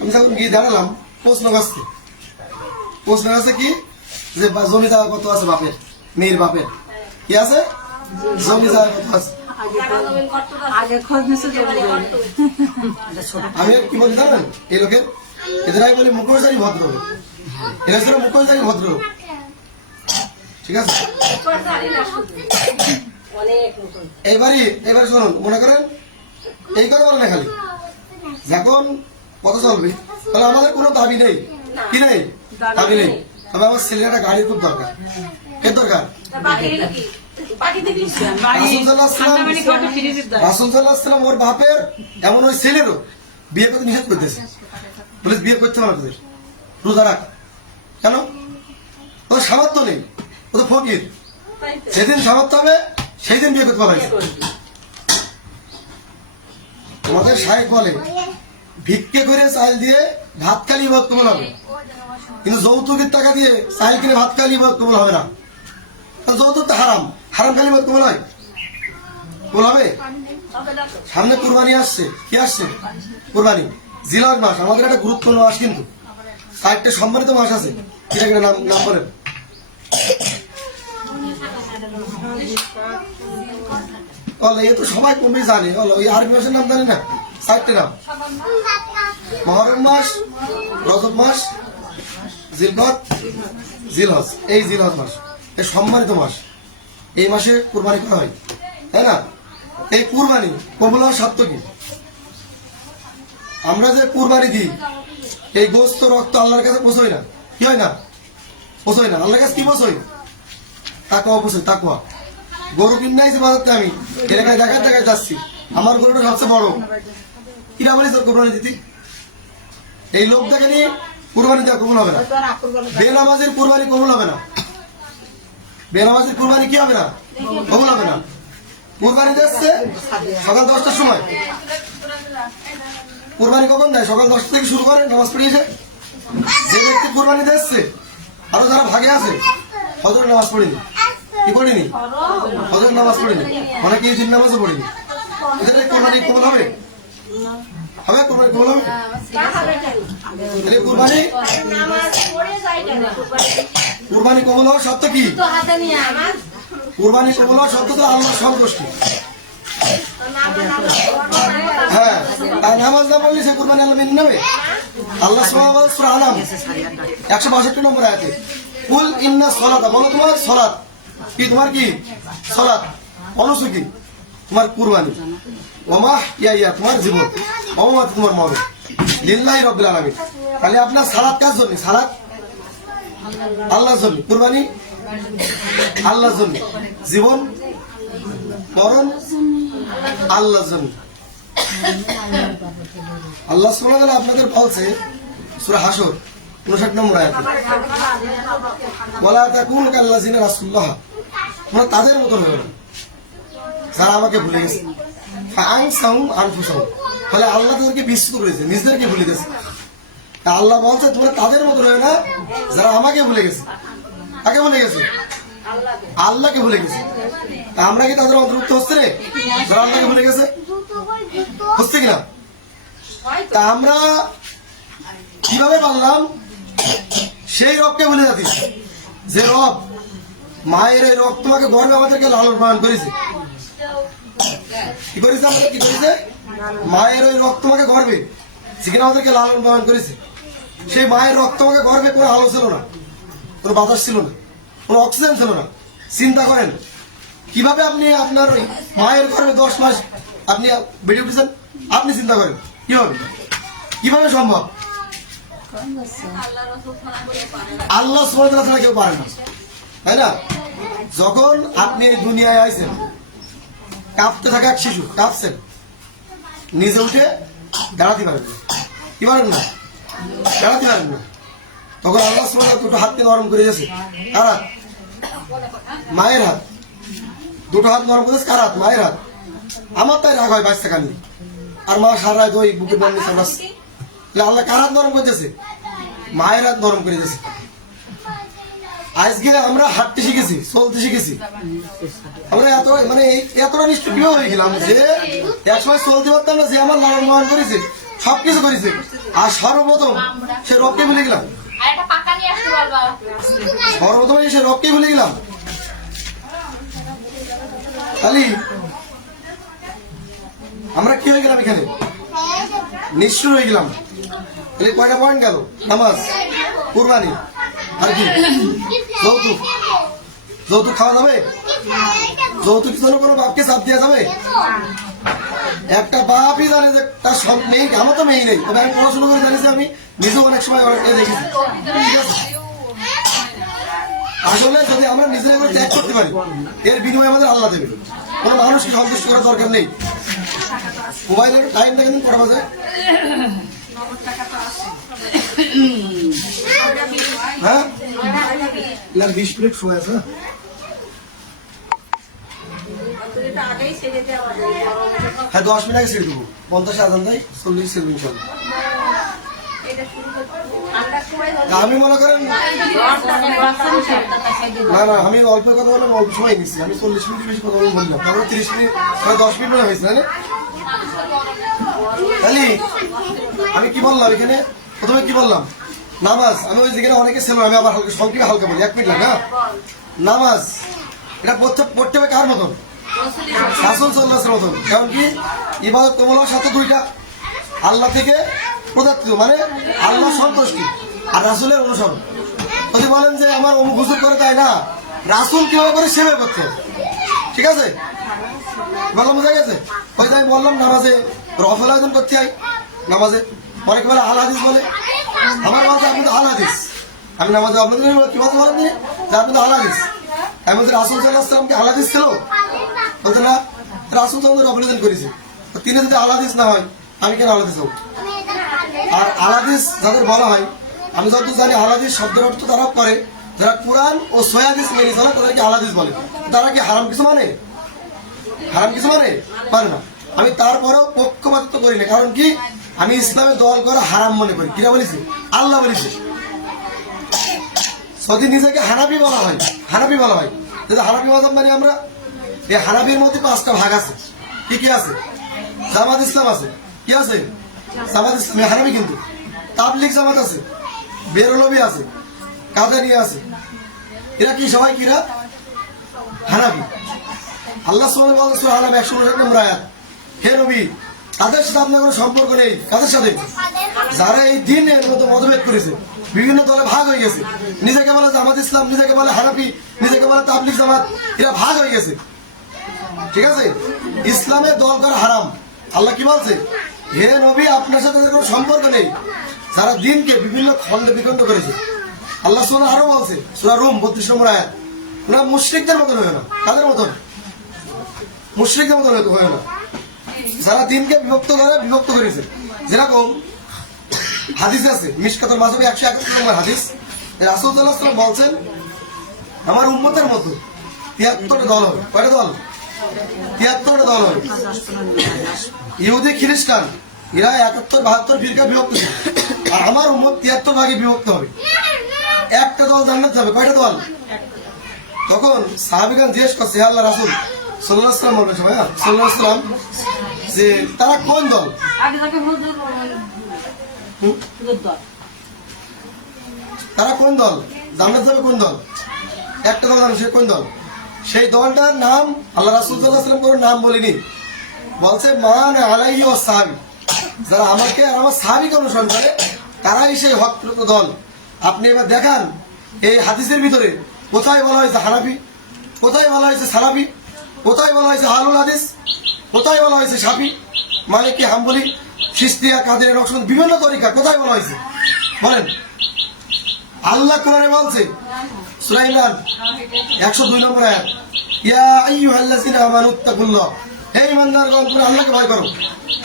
আমি যখন গিয়ে দাঁড়ালাম প্রশ্ন কাছে কি যে জমি জায়গা কত আছে বাপের, মেয়ের বাপের কি আছে, জমি জায়গা কত আছে। জায়গা জমিন কত আগে খোঁজ নিচ্ছে তো বাড়ি কত আমি কি বলি জানেন এই লোকের এদের আমি বলি মুখোশধারী ভদ্র এরা ছিল মুখোশধারী ভদ্র ঠিক আছে জানি না শুধু অনেক নতুন এবার শুনুন মনে করেন এই কথা বলে না খালি যখন কত চলবে তাহলে আমাদের কোনো দাবি নেই কি নেই দাবি নেই তবে আমার ছেলের একটা গাড়ির খুব দরকার এর দরকার বাকি হলো কি বাকি দিবি রাসূল সাল্লাল্লাহু আলাইহি ওয়াসাল্লাম ওর বাপের এমন ওই ছেলেরও বিয়ে করতে নিষেধ করতেছে বলে বিয়ে করতে হবে তোদের রোজা রাখ কেন ওর সামর্থ্য নেই ও তো ফকির তাই তো যেদিন সামর্থ্য হবে সেই দিন বিয়ে করতে পারবে তোমাদের সাহেব বলে ভিক্ষে করে চাল দিয়ে ভাত খালি ইবাদত কবুল হবে কিন্তু যৌতুকের টাকা দিয়ে চাল কিনে ভাত খালি ইবাদত কবুল হবে না কারণ যৌতুক তো হারাম হারাম খালি ইবাদত কবুল হয় কবুল হবে তবে দেখো সামনে কুরবানি আসছে কি আসছে কুরবানি জিলহজ মাস আমাদের একটা গুরুত্বপূর্ণ মাস কিন্তু 60টা সম্মানিত মাস আছে কিনা কিনা নাম নাম বলেন এ তো সবাই কমই জানে ওই আরবি মাসের নাম জানে না 60টা নাম মহরম মাস রজব মাস জিলহজ জিলহজ এই জিলহজ মাস এই সম্মানিত মাস এই মাসে কুরবানি করা হয় তাই না এই কুরবানি কবুল হওয়ার শর্ত কি আমরা যে কুরবানি দিই এই গোস্ত রক্ত আল্লাহর কাছে পৌঁছই না কি হয় না পৌঁছই না আল্লাহর কাছে কি পৌঁছই তাকওয়া পৌঁছই তাকওয়া গরু কিনে আইছে বাজারতে আমি এলাকায় দেখায় যাচ্ছি আমার গরুটা সবচেয়ে বড় কিরা বলিস তোর কুরবানি দিতি এই লোক দেখে নিয়ে কুরবানি দেওয়া কবুল হবে না বেনামাজের কুরবানি কবুল হবে না বেনামাজের কুরবানি কি হবে না কবুল হবে না কুরবানি দিচ্ছে সকাল 10টার সময় কুরবানি কখন দেয় সকাল 10টা থেকে শুরু করে নামাজ পড়িয়েছে যে ব্যক্তি কুরবানি দিচ্ছে আরো যারা ভাগে আছে ফজর নামাজ পড়িনি কি পড়িনি ফজর নামাজ পড়িনি অনেকে ঈদের নামাজও পড়িনি এদের কুরবানি কবুল হবে হবে কুরবানি কবুল হবে তাহলে কুরবানি নামাজ পড়ে যাই কেন কুরবানি কবুল হওয়ার শর্ত কি তো হাতে নিয়ে আমার কুরবানি কবুল হওয়ার শর্ত তো আল্লাহর সন্তুষ্টি হ্যাঁ আর নামাজ না পড়লে সে কুরবানি আল্লাহ মেনে নেবে আল্লাহ সুবহানাহু ওয়া তাআলা আলাম 162 নম্বর আয়াতে কুল ইন্না সলাতা বলো তোমার সলাত কি তোমার কি সলাত অনুসুকি তোমার কুরবানি ওমা ইয়া তোমার জীবন ওমা তোমার মরণ লিল্লাহি রাব্বিল আলামিন তাহলে আপনার সালাত কার জন্য সালাত আল্লাহর জন্য কুরবানি আল্লাহর জন্য জীবন মরণ আল্লাহর জন্য আল্লাহ সুবহানাহু ওয়া তাআলা আপনাদের বলছে সূরা হাশর 59 নম্বর আয়াতে ওয়ালা তাকুনু কাল্লাযিনা রাসূলুল্লাহ তোমরা তাদের মতো হয়ো না যারা আমাকে ভুলে গেছে ফাআনসাহুম আনফুসাহুম ফলে আল্লাহ তাদেরকে বিস্মৃত করেছে নিজেদেরকে ভুলে গেছে তা আল্লাহ বলছে তোমরা তাদের মতো হয়ো না যারা আমাকে ভুলে গেছে কাকে ভুলে গেছে আল্লাহকে ভুলে গেছে তা আমরা কি তাদের অন্তর্ভুক্ত হচ্ছে রে যারা আল্লাহকে ভুলে গেছে হচ্ছে কিনা তা আমরা কিভাবে পারলাম সেই রবকে ভুলে যাচ্ছি যে রব মায়ের এই রব তোমাকে গর্বে আমাদেরকে লালন পালন করেছে কি করেছে আমাদের কি করেছে মায়ের ওই রক্ত তোমাকে গর্বে সেখানে আমাদেরকে লালন পালন করেছে সেই মায়ের রক্ত তোমাকে গর্বে কোনো আলো ছিল না কোনো বাতাস ছিল না কোনো অক্সিজেন ছিল না চিন্তা করেন কিভাবে আপনি আপনার ওই মায়ের গর্ভে 10 মাস আপনি বেড়ে উঠেছেন আপনি চিন্তা করেন কিভাবে সম্ভব আল্লাহ সুবহানাহু ওয়া তাআলা ছাড়া কেউ পারে না তাই না যখন আপনি এই দুনিয়ায় আইছেন কাঁপতে থাকা এক শিশু কাঁপছেন নিজে উঠে দাঁড়াতে পারবেন না কি পারেন না দাঁড়াতে পারেন না তখন আল্লাহ সুবহানাহু ওয়া তাআলা দুটো হাতকে নরম করে দিয়েছে কার হাত মায়ের হাত দুটো হাত নরম করেছে কার হাত মায়ের হাত আমার তাই রাগ হয় বাচ্চা কান্দি আর মা সারা রাত ওই বুকের বান্ধে সাবাস আল্লাহ কার হাত নরম করে দিয়েছে মায়ের হাত নরম করে দিয়েছে আজকে আমরা হাঁটতে শিখেছি চলতে শিখেছি আমরা এতটা নিষ্ঠুর হয়ে গেলাম যে একসময় চলতে পারতাম না যে আমার লালন পালন করেছে সবকিছু করেছে আর সর্বপ্রথম সে রবকে ভুলে গেলাম সর্বপ্রথম সে রবকে ভুলে গেলাম খালি আমরা কি হয়ে গেলাম এখানে? নিঃস্ব হয়ে গেলাম। তাহলে কয়টা পয়েন্ট গেল? নামাজ, কুরবানি, আর কি? যৌতুক। যৌতুক খাওয়া যাবে? যৌতুকের জন্য কোনো বাপকে চাপ দেওয়া যাবে? একটা বাপই জানে যে তার সব মেয়ে, আমার তো মেয়ে নেই, তবে আমি পড়াশোনা করে জানিছি, আমি নিজেও অনেক সময় দেখেছি। ঠিক আছে? আসলে যদি আমরা নিজেরা এগুলো ত্যাগ করতে পারি, এর বিনিময়ে আমাদের আল্লাহ দেবে। কোনো মানুষকে সন্তুষ্ট করার দরকার নেই। মোবাইলের টাইম দেখে দিন, কটা বাজে? হ্যাঁ, 20 মিনিট সময় আছে। হ্যাঁ, 10 মিনিট আগে ছেড়ে দেবো। 50 আজান দেয়, 40 ছেড়ে দেবো। আমি মনে করেন না, আমি অল্প কথা বললাম, অল্প সময় নিচ্ছি। আমি 40 মিনিট বেশি কথা বললাম, তারপরে 30 মিনিট, 10 মিনিট মনে হয়েছে। তাহলে আমি কি বললাম এখানে? প্রথমে কি বললাম? নামাজ। আমি ওই যেখানে অনেকে ছিল, আমি আবার সংক্ষেপে হালকা বলি, 1 মিনিট লাগে। হ্যাঁ, নামাজ এটা পড়তে হবে কার মতন? রাসূল সাল্লাল্লাহু আলাইহি ওয়াসাল্লামের মতন। কারণ কি? ইবাদত কবুলের সাথে দুইটা, আল্লাহ থেকে প্রদত্ত, মানে আল্লাহ সন্তুষ্টি আর রাসূলের অনুসরণ। যদি বলেন যে আমার অমুক হুজুর করে, তাই না, রাসূল কিভাবে করে সেভাবে করতে হবে। ঠিক আছে? বললাম, বোঝা গেছে? ওই যে আমি বললাম নামাজে রফল আয়োজন করতে হয়। নামাজে অনেকে বলে আল হাদিস বলে। আমার কথা, আপনি তো আল হাদিস। আমি নামাজে আপনাদের কি কথা বলেন যে আপনি তো আল হাদিস। আমি বলছি রাসূল সাল্লাল্লাহু আলাইহি ওয়াসাল্লাম কি আল হাদিস ছিল? বলতে না, রাসূল সাল্লাল্লাহু আলাইহি ওয়াসাল্লাম করেছে। তিনি যদি আল হাদিস না হয়, আমি কেন আল হাদিস হব? আর আল হাদিস যাদের বলা হয়, আমি যতদূর জানি আল হাদিস শব্দের অর্থ তারা করে যারা কোরআন ও সহিহ হাদিস মেনে চলে, তাদেরকে আল হাদিস বলে। তারা কি হারাম কিছু মানে? হারাম কিছু মানে পারে না। আমি তারপরেও পক্ষপাতিত্ব করি না। কারণ কি? আমি ইসলামে দল করা হারাম মনে করি। কিরা বলেছি? আল্লাহ বলেছে। যদি নিজেকে হানাফি বলা হয়, হানাফি বলা হয়, যদি হানাফি মাযহাব মানে আমরা, এই হানাফির মধ্যে 5টা ভাগ আছে। কি কি আছে? জামাত ইসলাম আছে। কি আছে? জামাত ইসলাম হানাফি, কিন্তু তাবলীগ জামাত আছে, বেরলভী আছে, কাদেরিয়া আছে। এরা কি? সবাই কিরা? হানাফি। আল্লাহ সুবহানাহু ওয়া তাআলা সূরা আল-আনআম 159 নম্বর আয়াত, হে নবী, তাদের সাথে আপনার কোনো সম্পর্ক নেই। কাদের সাথে? যারা এই দিনের মতো মতভেদ করেছে, বিভিন্ন দলে ভাগ হয়ে গেছে, নিজেকে বলে জামাত ইসলাম, নিজেকে বলে হানাফি, নিজেকে বলে তাবলীগ জামাত, এরা ভাগ হয়ে গেছে। ঠিক আছে? ইসলামে দল করা হারাম। আল্লাহ কি বলছে? হে নবী, আপনার সাথে কোনো সম্পর্ক নেই যারা দিনকে বিভিন্ন খণ্ডে বিখণ্ড করেছে। আল্লাহ সুবহানাহু আরো বলছে, সূরা রুম 32 নম্বর আয়াত, ওরা মুশরিকদের মতন হয় না। কাদের মতন? মুশরিকদের মতন হয় না, যারা দিনকে বিভক্ত করেছে। যেরকম হাদিস আছে, মিশকাতুল মাযহাব 131 নম্বর হাদিস, রাসূল সাল্লাল্লাহু আলাইহি ওয়াসাল্লাম বলছেন, আমার উম্মতের মতো 73টা দল হবে। কয়টা দল? 73টা দল হবে। ইহুদি খ্রিস্টান এরা 71-72 ফিরকা বিভক্ত ছিল, আর আমার উম্মত 73 ভাগে বিভক্ত হবে। একটা দল জান্নাত যাবে। কয়টা দল? তখন সাহাবীগণ জিজ্ঞেস করছে, হে আল্লাহ রাসূল সাল্লাল্লাহু আলাইহি ওয়াসাল্লাম, বলবেন সবাই সাল্লাল্লাহু আলাইহি ওয়াসাল্লাম, যে তারা কোন দল? তারা কোন দল? জান্নাত যাবে কোন দল? একটা দল জানে, সে কোন দল? সেই দলটার নাম আল্লাহ রাসূল সাল্লাল্লাহু আলাইহি ওয়াসাল্লাম কোনো নাম বলেনি, বলছে মান আলাইহি ওয়া সাহাবী, যারা আমাকে আর আমার সাহাবীকে অনুসরণ করে, তারাই সেই হকপ্রত দল। আপনি এবার দেখান এই হাদিসের ভিতরে কোথায় বলা হয়েছে হানাফি, কোথায় বলা হয়েছে সালাফি, কোথায় বলা হয়েছে আহলুল হাদিস, কোথায় বলা হয়েছে শাফি, মালিকি, হাম্বলি, চিশতিয়া, কাদেরিয়া, নকশবন্দি, বিভিন্ন তরিকা কোথায় বলা হয়েছে বলেন? আল্লাহ কোরআনে বলছে, সূরা ইমরান 102 নম্বর আয়াত, ইয়া আইয়ুহাল্লাযিনা আমানুত্তাকুল্লাহ, হে ঈমানদারগণ, তোমরা আল্লাহকে ভয় করো,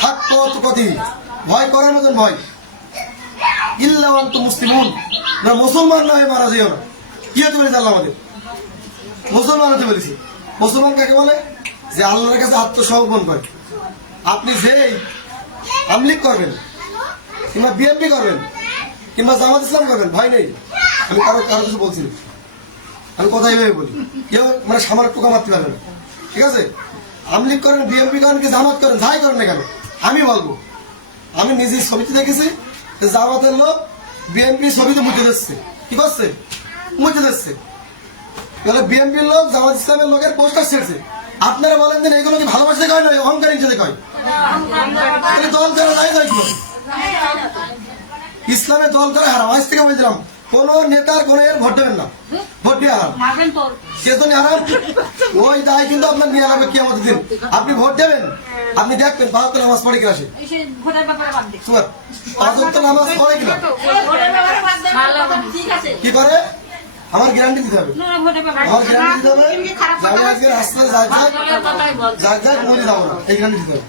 হাক্কা তুকাতিহি, ভয় করার মতন ভয়, ইল্লা ওয়া আনতুম মুসলিমুন, না মুসলমান না হয়ে মারা যেও না। কি হতে বলেছে আল্লাহ আমাদের? মুসলমান হতে বলেছে। মুসলমান কাকে বলে? যে আল্লাহর কাছে আত্মসমর্পণ করে। আপনি যেই আমলিক করবেন, কিংবা বিএনপি করবেন, কিংবা জামাত ইসলাম করবেন, ভয় নেই। আমি কারো কিছু বলছি না, আমি কথাই ভেবে বলি, কেউ মানে সামান্য টোকা মারতে পারবে না। ঠিক আছে? আমলিক করেন, বিএনপি করেন, কি জামাত করেন, যাই করেন না কেন, আমি বলবো, আমি নিজেই ছবিতে দেখেছি জামাতের লোক বিএনপি ছবিতে মুছে দিচ্ছে। কি করছে? মুছে দিচ্ছে। তাহলে বিএনপির লোক জামাত ইসলামের লোকের পোস্টার ছেড়েছে। আপনারা বলেন যে এগুলো কি ভালোবাসা কয় না অহংকার হিসেবে কয়? তাহলে দল করা যায় না কি? ইসলামে দল করে হারাম। আজ থেকে বলছিলাম কোন নেতার কোন ভোট দেবেন না, ভোট দিয়ে হারাম। কেতনি হারাম, ওই দায় কিন্তু আপনার নিয়ে যাবে কি আমাদের দিন। আপনি ভোট দেবেন, আপনি দেখবেন ৫ নামাজ পড়ে কিনা সে, ৫ নামাজ পড়ে কিনা, কি করে আমার গ্যারান্টি দিতে হবে, আমার গ্যারান্টি দিতে হবে যে আমি আজকে রাস্তায় যাক মরে যাবো না, এই গ্যারান্টি দিতে হবে।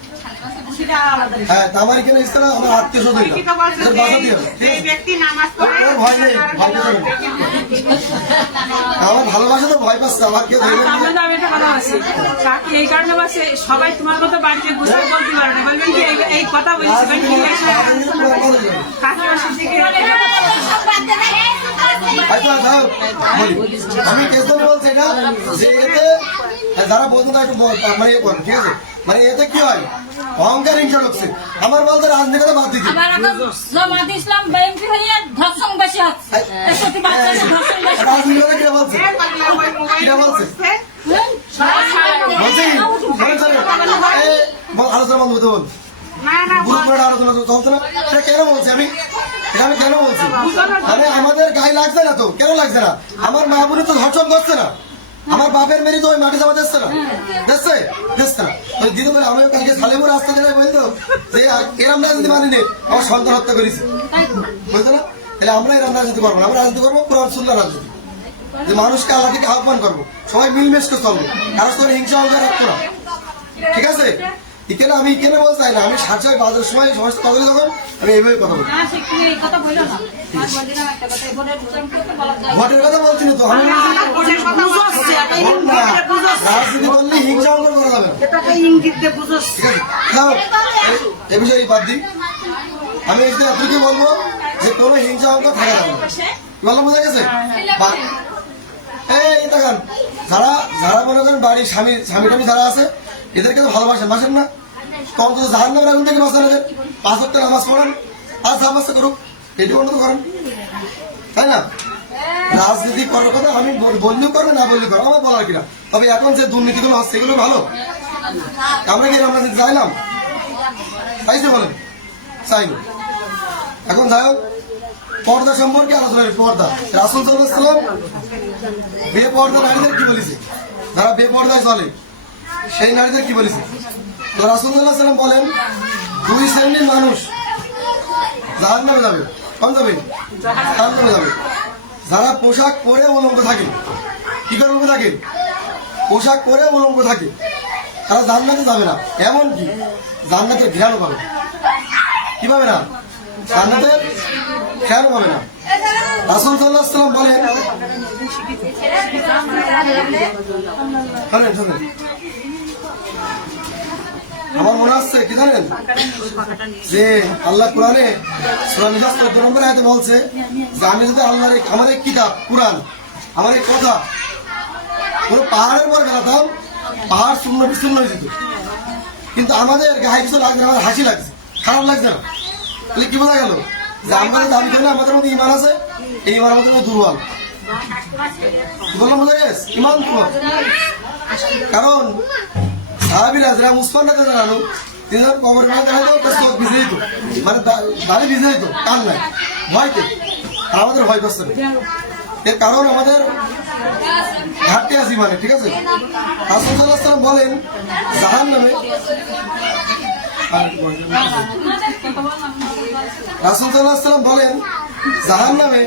হ্যাঁ, আমার এখানে ইসলাম আমার আত্মীয় স্বজন আমার ভালোবাসা তো ভয় পাচ্ছে, আমার কেউ এই কারণে সবাই তোমার মতো বাড়িতে বসে বলতে পারে না, বলবেন কি এই কথা বলছি আমি কেসনে বলছি এটা যে এতে যারা বলতে একটু মানে ঠিক আছে, মানে এতে কি হয় অহংকার হিংসা ঢুকছে। আমার বলতে রাজনীতিটা বাদ দিচ্ছি, রাজনীতিটা কে বলছে, কে বলছে আলোচনা বন্ধ হতে বল, গ্রুপ করে আলোচনা চলছে না, সেটা কেন বলছি আমি, এখানে কেন বলছি মানে আমাদের গায়ে লাগছে না তো, কেন লাগছে না, আমার মা বোনের তো ধর্ষণ করছে না, আমার বাপের মেরি তো ওই মাটি জমা দিচ্ছে না, দেখছে দেখছে না, ওই দিন আমি কালকে সালেপুর রাস্তা জেলায় বলতো যে এরম রাজনীতি মানি নেই, আমার সন্তান হত্যা করেছি, বুঝতে না, তাহলে আমরা এরম রাজনীতি করবো না, আমরা রাজনীতি করবো কোরআন সুন্নাহ রাজনীতি, যে মানুষকে আল্লাহ থেকে আহ্বান করবো, সবাই মিলমেশ করে চলবো, কারোর সঙ্গে হিংসা অঙ্গ রাখবো না, ঠিক আছে। এখানে আমি এখানে বলতে চাই না, আমি সাতটায় বাজার সময় সমস্ত কথা বলি, তখন আমি এইভাবে কথা বলি। ভোটের কথা বলছি না তো, আমি রাজনীতি করলে হিংসা অঙ্গ করা যাবে না, ঠিক আছে। এ বিষয়ে বাদ দিই, আমি এতটুকু বলবো যে কোনো হিংসা অঙ্গ থাকা যাবে না, বললাম বোঝা গেছে। এই দেখান যারা যারা মনে করেন বাড়ির স্বামী টামি যারা আছে এদেরকে তো ভালোবাসেন, বাসেন না, কম তো জাহান্নামের আগুন থেকে বাঁচান এদের, ৫ ওয়াক্ত নামাজ পড়েন আর যা বাচ্চা করুক, এটি অন্য করেন, তাই না। রাজনীতি করার কথা আমি বললেও করবে না বললেও করবো, আমার বলার কিনা। তবে এখন যে দুর্নীতিগুলো হচ্ছে এগুলো ভালো, আমরা কি এরকম রাজনীতি চাইলাম, চাইছে বলেন, চাইনি। এখন যাই হোক, পর্দা সম্পর্কে আলোচনা, পর্দা রাসূল সাল্লাল্লাহু আলাইহি ওয়াসাল্লাম বেপর্দা নারীদের কি বলেছে, যারা বেপর্দায় চলে সেই নারীদের কি বলেছে। তো রাসূল সাল্লাল্লাহু আলাইহি ওয়াসাল্লাম বলেন 2 শ্রেণীর মানুষ জাহান্নামে যাবে, কোন যাবে, জাহান্নামে যাবে। যারা পোশাক পরে উলঙ্গ থাকে, কি করে উলঙ্গ থাকে, পোশাক পরে উলঙ্গ থাকে, তারা জান্নাতে যাবে না, এমনকি জান্নাতের ঘ্রাণও পাবে, কি পাবে না, জান্নাতের ঘ্রাণও পাবে না। রাসূল সাল্লাল্লাহু আলাইহি ওয়াসাল্লাম বলেন, শোনেন আমার মনে হচ্ছে কি জানেন, যে আল্লাহ কোরআনে সূরা নিসার 14 নম্বর আয়াতে বলছে যে আমি যদি আল্লাহর আমার এই কিতাব কোরআন, আমার এই কথা কোন পাহাড়ের উপর গেলাম, পাহাড় শূন্য বিচ্ছিন্ন হয়ে যেত, কিন্তু আমাদের গায়ে কিছু লাগছে, আমার হাসি লাগছে, খারাপ লাগছে না, তাহলে কি বোঝা গেল যে আমরা দাবি করি আমাদের মধ্যে ইমান আছে, এই ইমান আমাদের মধ্যে দুর্বল, বললাম বোঝা গেছে, ইমান দুর্বল। কারণ সাহাবীরা যারা উসমান রাদিয়াল্লাহু আনহু তিনি যখন কবরের পাশে দাঁড়াতো তার চোখ ভিজে যেত, মানে দাড়ি ভিজে যেত, কান নাই ভয়তে, আমাদের ভয় করছে না, এর কারণ আমাদের ঘাটতি আছে মানে, ঠিক আছে। রাসূল সাল্লাল্লাহু আলাইহি ওয়াসাল্লাম বলেন জাহান্নামে, রাসূল সাল্লাল্লাহু আলাইহি ওয়াসাল্লাম বলেন জাহান্নামে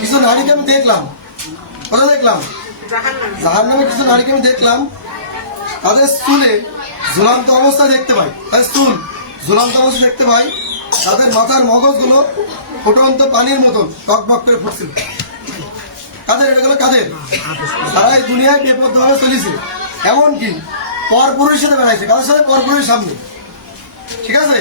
কিছু নারীকে আমি দেখলাম, কোথায় দেখলাম, জাহান্নামে কিছু নারীকে আমি দেখলাম, তাদের চুলে ঝুলন্ত অবস্থা দেখতে পাই, তাদের চুল ঝুলন্ত অবস্থা দেখতে পাই, তাদের মাথার মগজগুলো ফুটন্ত পানির মতন টকবক করে ফুটছিল। কাদের এটা গেল, কাদের তারা এই দুনিয়ায় বেপরোয়াভাবে চলেছে, এমনকি পরপুরুষের সাথে বেড়াইছে, কাদের সাথে, পরপুরুষের সামনে, ঠিক আছে।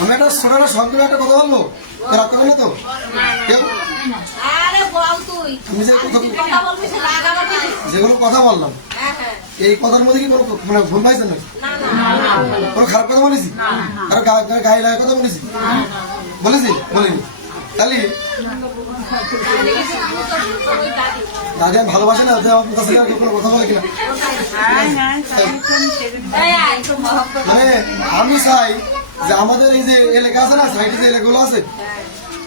আমি একটা ছোট সংক্ষেপে একটা কথা বলবো, রাগ করবে না তো কেউ, তুমি যেগুলো কথা বললাম এই কথার মধ্যে কি কোনো মানে ভুল পাইছেন নাকি, কোনো খারাপ কথা বলেছি, আর গায়ে লাগা কথা বলেছি, বলিনি, তাহলে দাদি আমি ভালোবাসি না, আপনার কাছে আর কোনো কথা বলে কিনা? মানে আমি চাই যে আমাদের এই যে এলাকা আছে না, সাইডে যে এলাকাগুলো আছে,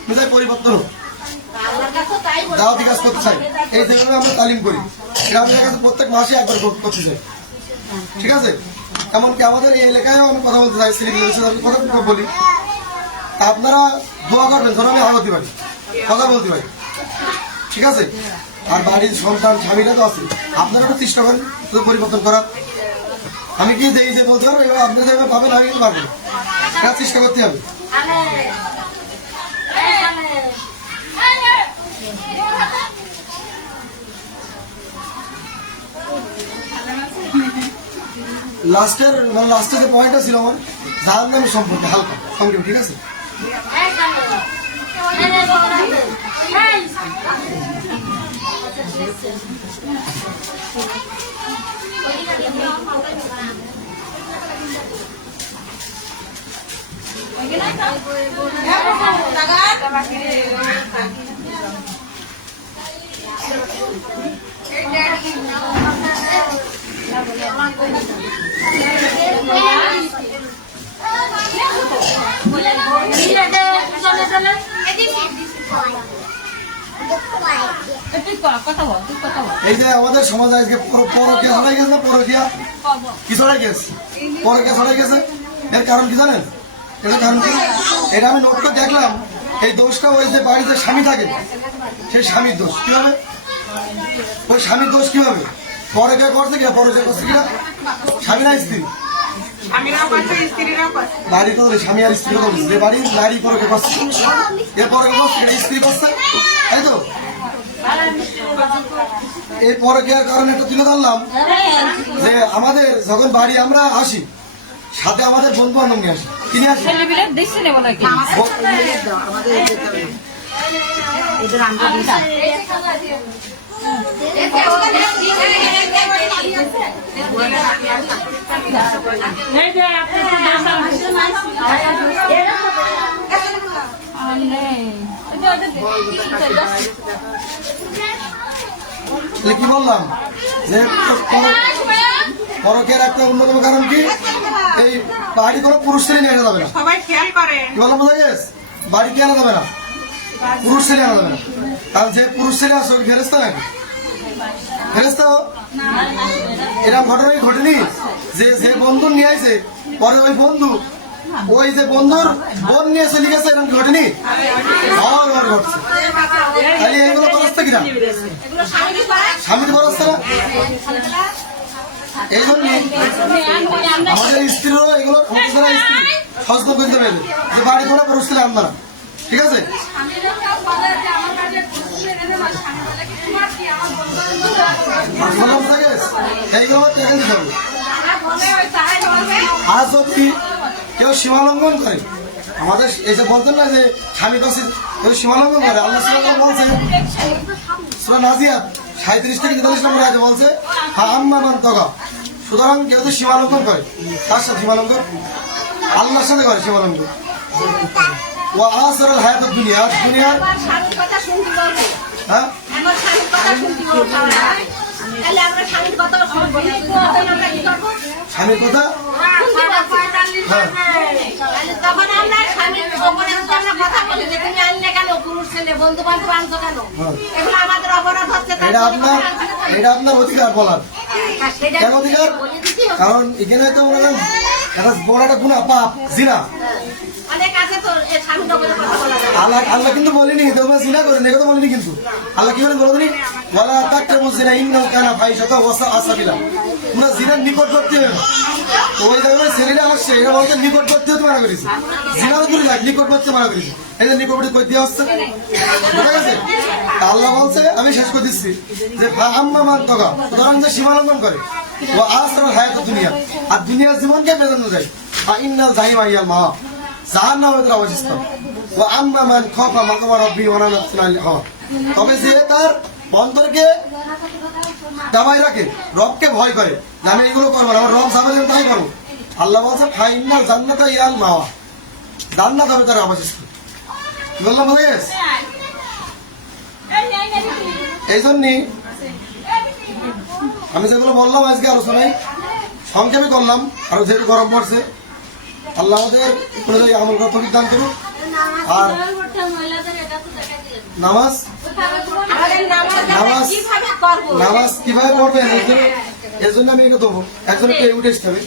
আমি চাই পরিবর্তন হোক। দাওয়াতি কাজ করতে চাই, এই যেভাবে আমরা তালিম করি এটা আমাদের কাছে প্রত্যেক মাসে একবার করতে চাই, ঠিক আছে? এমনকি আমাদের এই এলাকায়ও আমি কথা বলতে চাই, সিলিগুলোর সাথে আমি কথা বলি, আপনারা দোয়া করবেন ধরো আমি আহতি পারি, কথা বলতে পারি, ঠিক আছে? আর বাড়ির সন্তান স্বামীরা তো আছে, আপনারা একটু চেষ্টা করেন পরিবর্তন করার। আমি কি এই যে বলতে পারবো আপনি যেভাবে পাবেন আমি কিন্তু পারবো না, এটা চেষ্টা করতে হবে। লাস্টের যে পয়েন্টটা ছিল আমার জাহান্নামের সম্পর্কে হালকা সংক্ষেপ, ঠিক আছে? এই যে আমাদের সমাজে আজকে পরকিয়া ছড়াই গেছে না, পরকিয়া কি ছড়াই গেছে, পরকিয়া ছড়াই গেছে। এর কারণ কি জানেন? এটার কারণ কি? এটা আমি নোট করে দেখলাম, এই দোষটা ওই যে বাড়িতে স্বামী থাকে সেই স্বামীর দোষ। কি হবে ওই স্বামীর দোষ? কি হবে? পরকিয়া করছে কিনা, পরকিয়া করছে কিনা স্বামী না স্ত্রী? বাড়ি তো স্বামী আর স্ত্রী কথা বলছে, যে বাড়ির নারী পরকিয়া করছে এর পরকিয়া করছে কিনা স্ত্রী করছে, তাই তো? এই পরকিয়ার কারণে একটা তুলে ধরলাম যে আমাদের যখন বাড়ি আমরা আসি সাথে আমাদের বন্ধু বান্ধব নিয়ে আসি, কিনে আসি। কি বললাম যে পরকের একটা অন্যতম কারণ কি, এই বাড়ি কোনো পুরুষ ছেলে নিয়ে আনা যাবে না। সবাই খেয়াল করে কি বললাম বোঝা গেছে? বাড়ি কে আনা যাবে না, পুরুষ ছেলে আনা যাবে না। কারণ যে পুরুষ ছেলে আসে ওই ফেরেস্তা নাকি? ফেরেস্তা এরকম ঘটনা ঘটেনি যে যে বন্ধু নিয়ে আসে পরে ওই বন্ধু ওই যে বন্ধুর বোন নিয়ে চলে গেছে, এরকম ঘটেনি? ঘটছে। তাহলে এইগুলো বরস্তা কিনা স্বামীর বরস্তা না? এই জন্য আমাদের স্ত্রীরও এগুলো স্ত্রী সচেতন করতে হবে যে বাড়ি কোনো পুরুষ ছেলে আনবে না, ঠিক আছে? এইগুলো দেখে দিতে হবে। আর যদি কেউ সীমালঙ্ঘন করে, আমাদের এই যে বলতেন না যে স্বামী কাছে কেউ সীমালঙ্ঘন করে, আল্লাহ সুবহানাহু বলছে সূরা নাজিয়াত 37 থেকে 43 নম্বর আয়াতে বলছে আম্মা মান তাগা। সুতরাং কেউ যদি সীমালঙ্ঘন করে, তার সাথে সীমালঙ্ঘন আল্লাহর সাথে করে সীমালঙ্ঘন। ওয়া আসরাল হায়াতুদ দুনিয়া, দুনিয়ার হ্যাঁ স্বামীর কথা তখন আমরা স্বামীর কথা বলি যে তুমি আনলে কেন, পুরুষ ছেলে বন্ধু বান্ধব আনছো কেন, এগুলো আমাদের অপরাধ হচ্ছে। এটা আপনার অধিকার বলার, কেন অধিকার? কারণ এখানে তো মনে করেন একটা বড় একটা গুনাহ, পাপ, জিনা। আল্লাহ কিন্তু বলেনি তোমরা জিনা করে, দেখো বলেনি কিন্তু আল্লাহ কি বলে বলেনি ওয়ালা তাকরাবু জিনা ইন্নাহু কানা ফাহিশাতাও ওয়া সাআ সাবিলা। তোমরা জিনার নিকটবর্তী হবে। ওই জায়গায় ছেলেরা আসছে, এরা বলতে নিকটবর্তী হতে মানা করেছে, জিনার দূরে যাক নিকটবর্তী মানা করেছে। এই যে নিকটবর্তী কই দিয়ে আসছে, বুঝা গেছে? আল্লাহ বলছে, আমি শেষ করে দিচ্ছি যে আম্মা মান তাগা, সুতরাং যে সীমালঙ্ঘন করে, ও আসরাল হায়াতুদ দুনিয়া, আর দুনিয়ার জীবনকে বেদনা যায়, ইন্নাল জাহিমা হিয়াল মাওয়া, জাহান্নামের অবস্থা। ও আম্মা মান খাফা মাকামা রাব্বি ওয়া নাহা আনিল হাওয়া, তবে যে তার অন্তরকে দাবাই রাখে, রবকে ভয় করে, আমি এগুলো করবো না, আমার রব সামনে তাই করবো। আল্লাহ বলছে ফাইনাল জান্নাতা ইয়াল মাওয়া, জান্নাত হবে তার অবস্থা। বললাম বোঝা গেছে? এই জন্যই আমি যেগুলো বললাম আজকে আলোচনায় সংক্ষেপে করলাম, আর যেহেতু গরম পড়ছে, আল্লাহ আমাদের অনুযায়ী আমল করার তৌফিক দান করুক। আর নামাজ আমাদের নামাজ কিভাবে করবো? নামাজ কিভাবে পড়বেন এর জন্য আমি এটা দেবো, একজনে পেয়ে উঠে আসতে হবে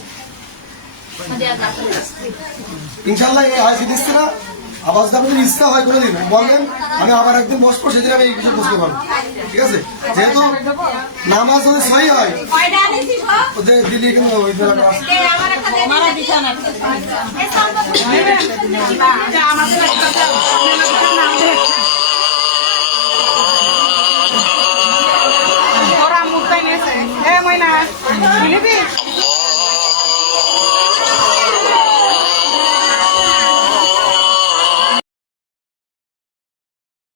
ইনশাল্লাহ। এই আজকে দিচ্ছে না, আবার যদি আপনাদের ইচ্ছা হয় করে দিবেন, বলবেন আমি আবার একদিন বসবো, সেদিন আমি এই বিষয়ে বসতে পারবো, ঠিক আছে? যেহেতু নামাজ যদি সহি হয় কয়টা আনিছিস গো? ওদের দিল্লি কিন্তু ওই জায়গাটা আছে। এই আমার একটা দে দিবি। এই সম্পর্ক যে আমাদের একটা ওরা মুখ নিয়েছে। এ ময়না,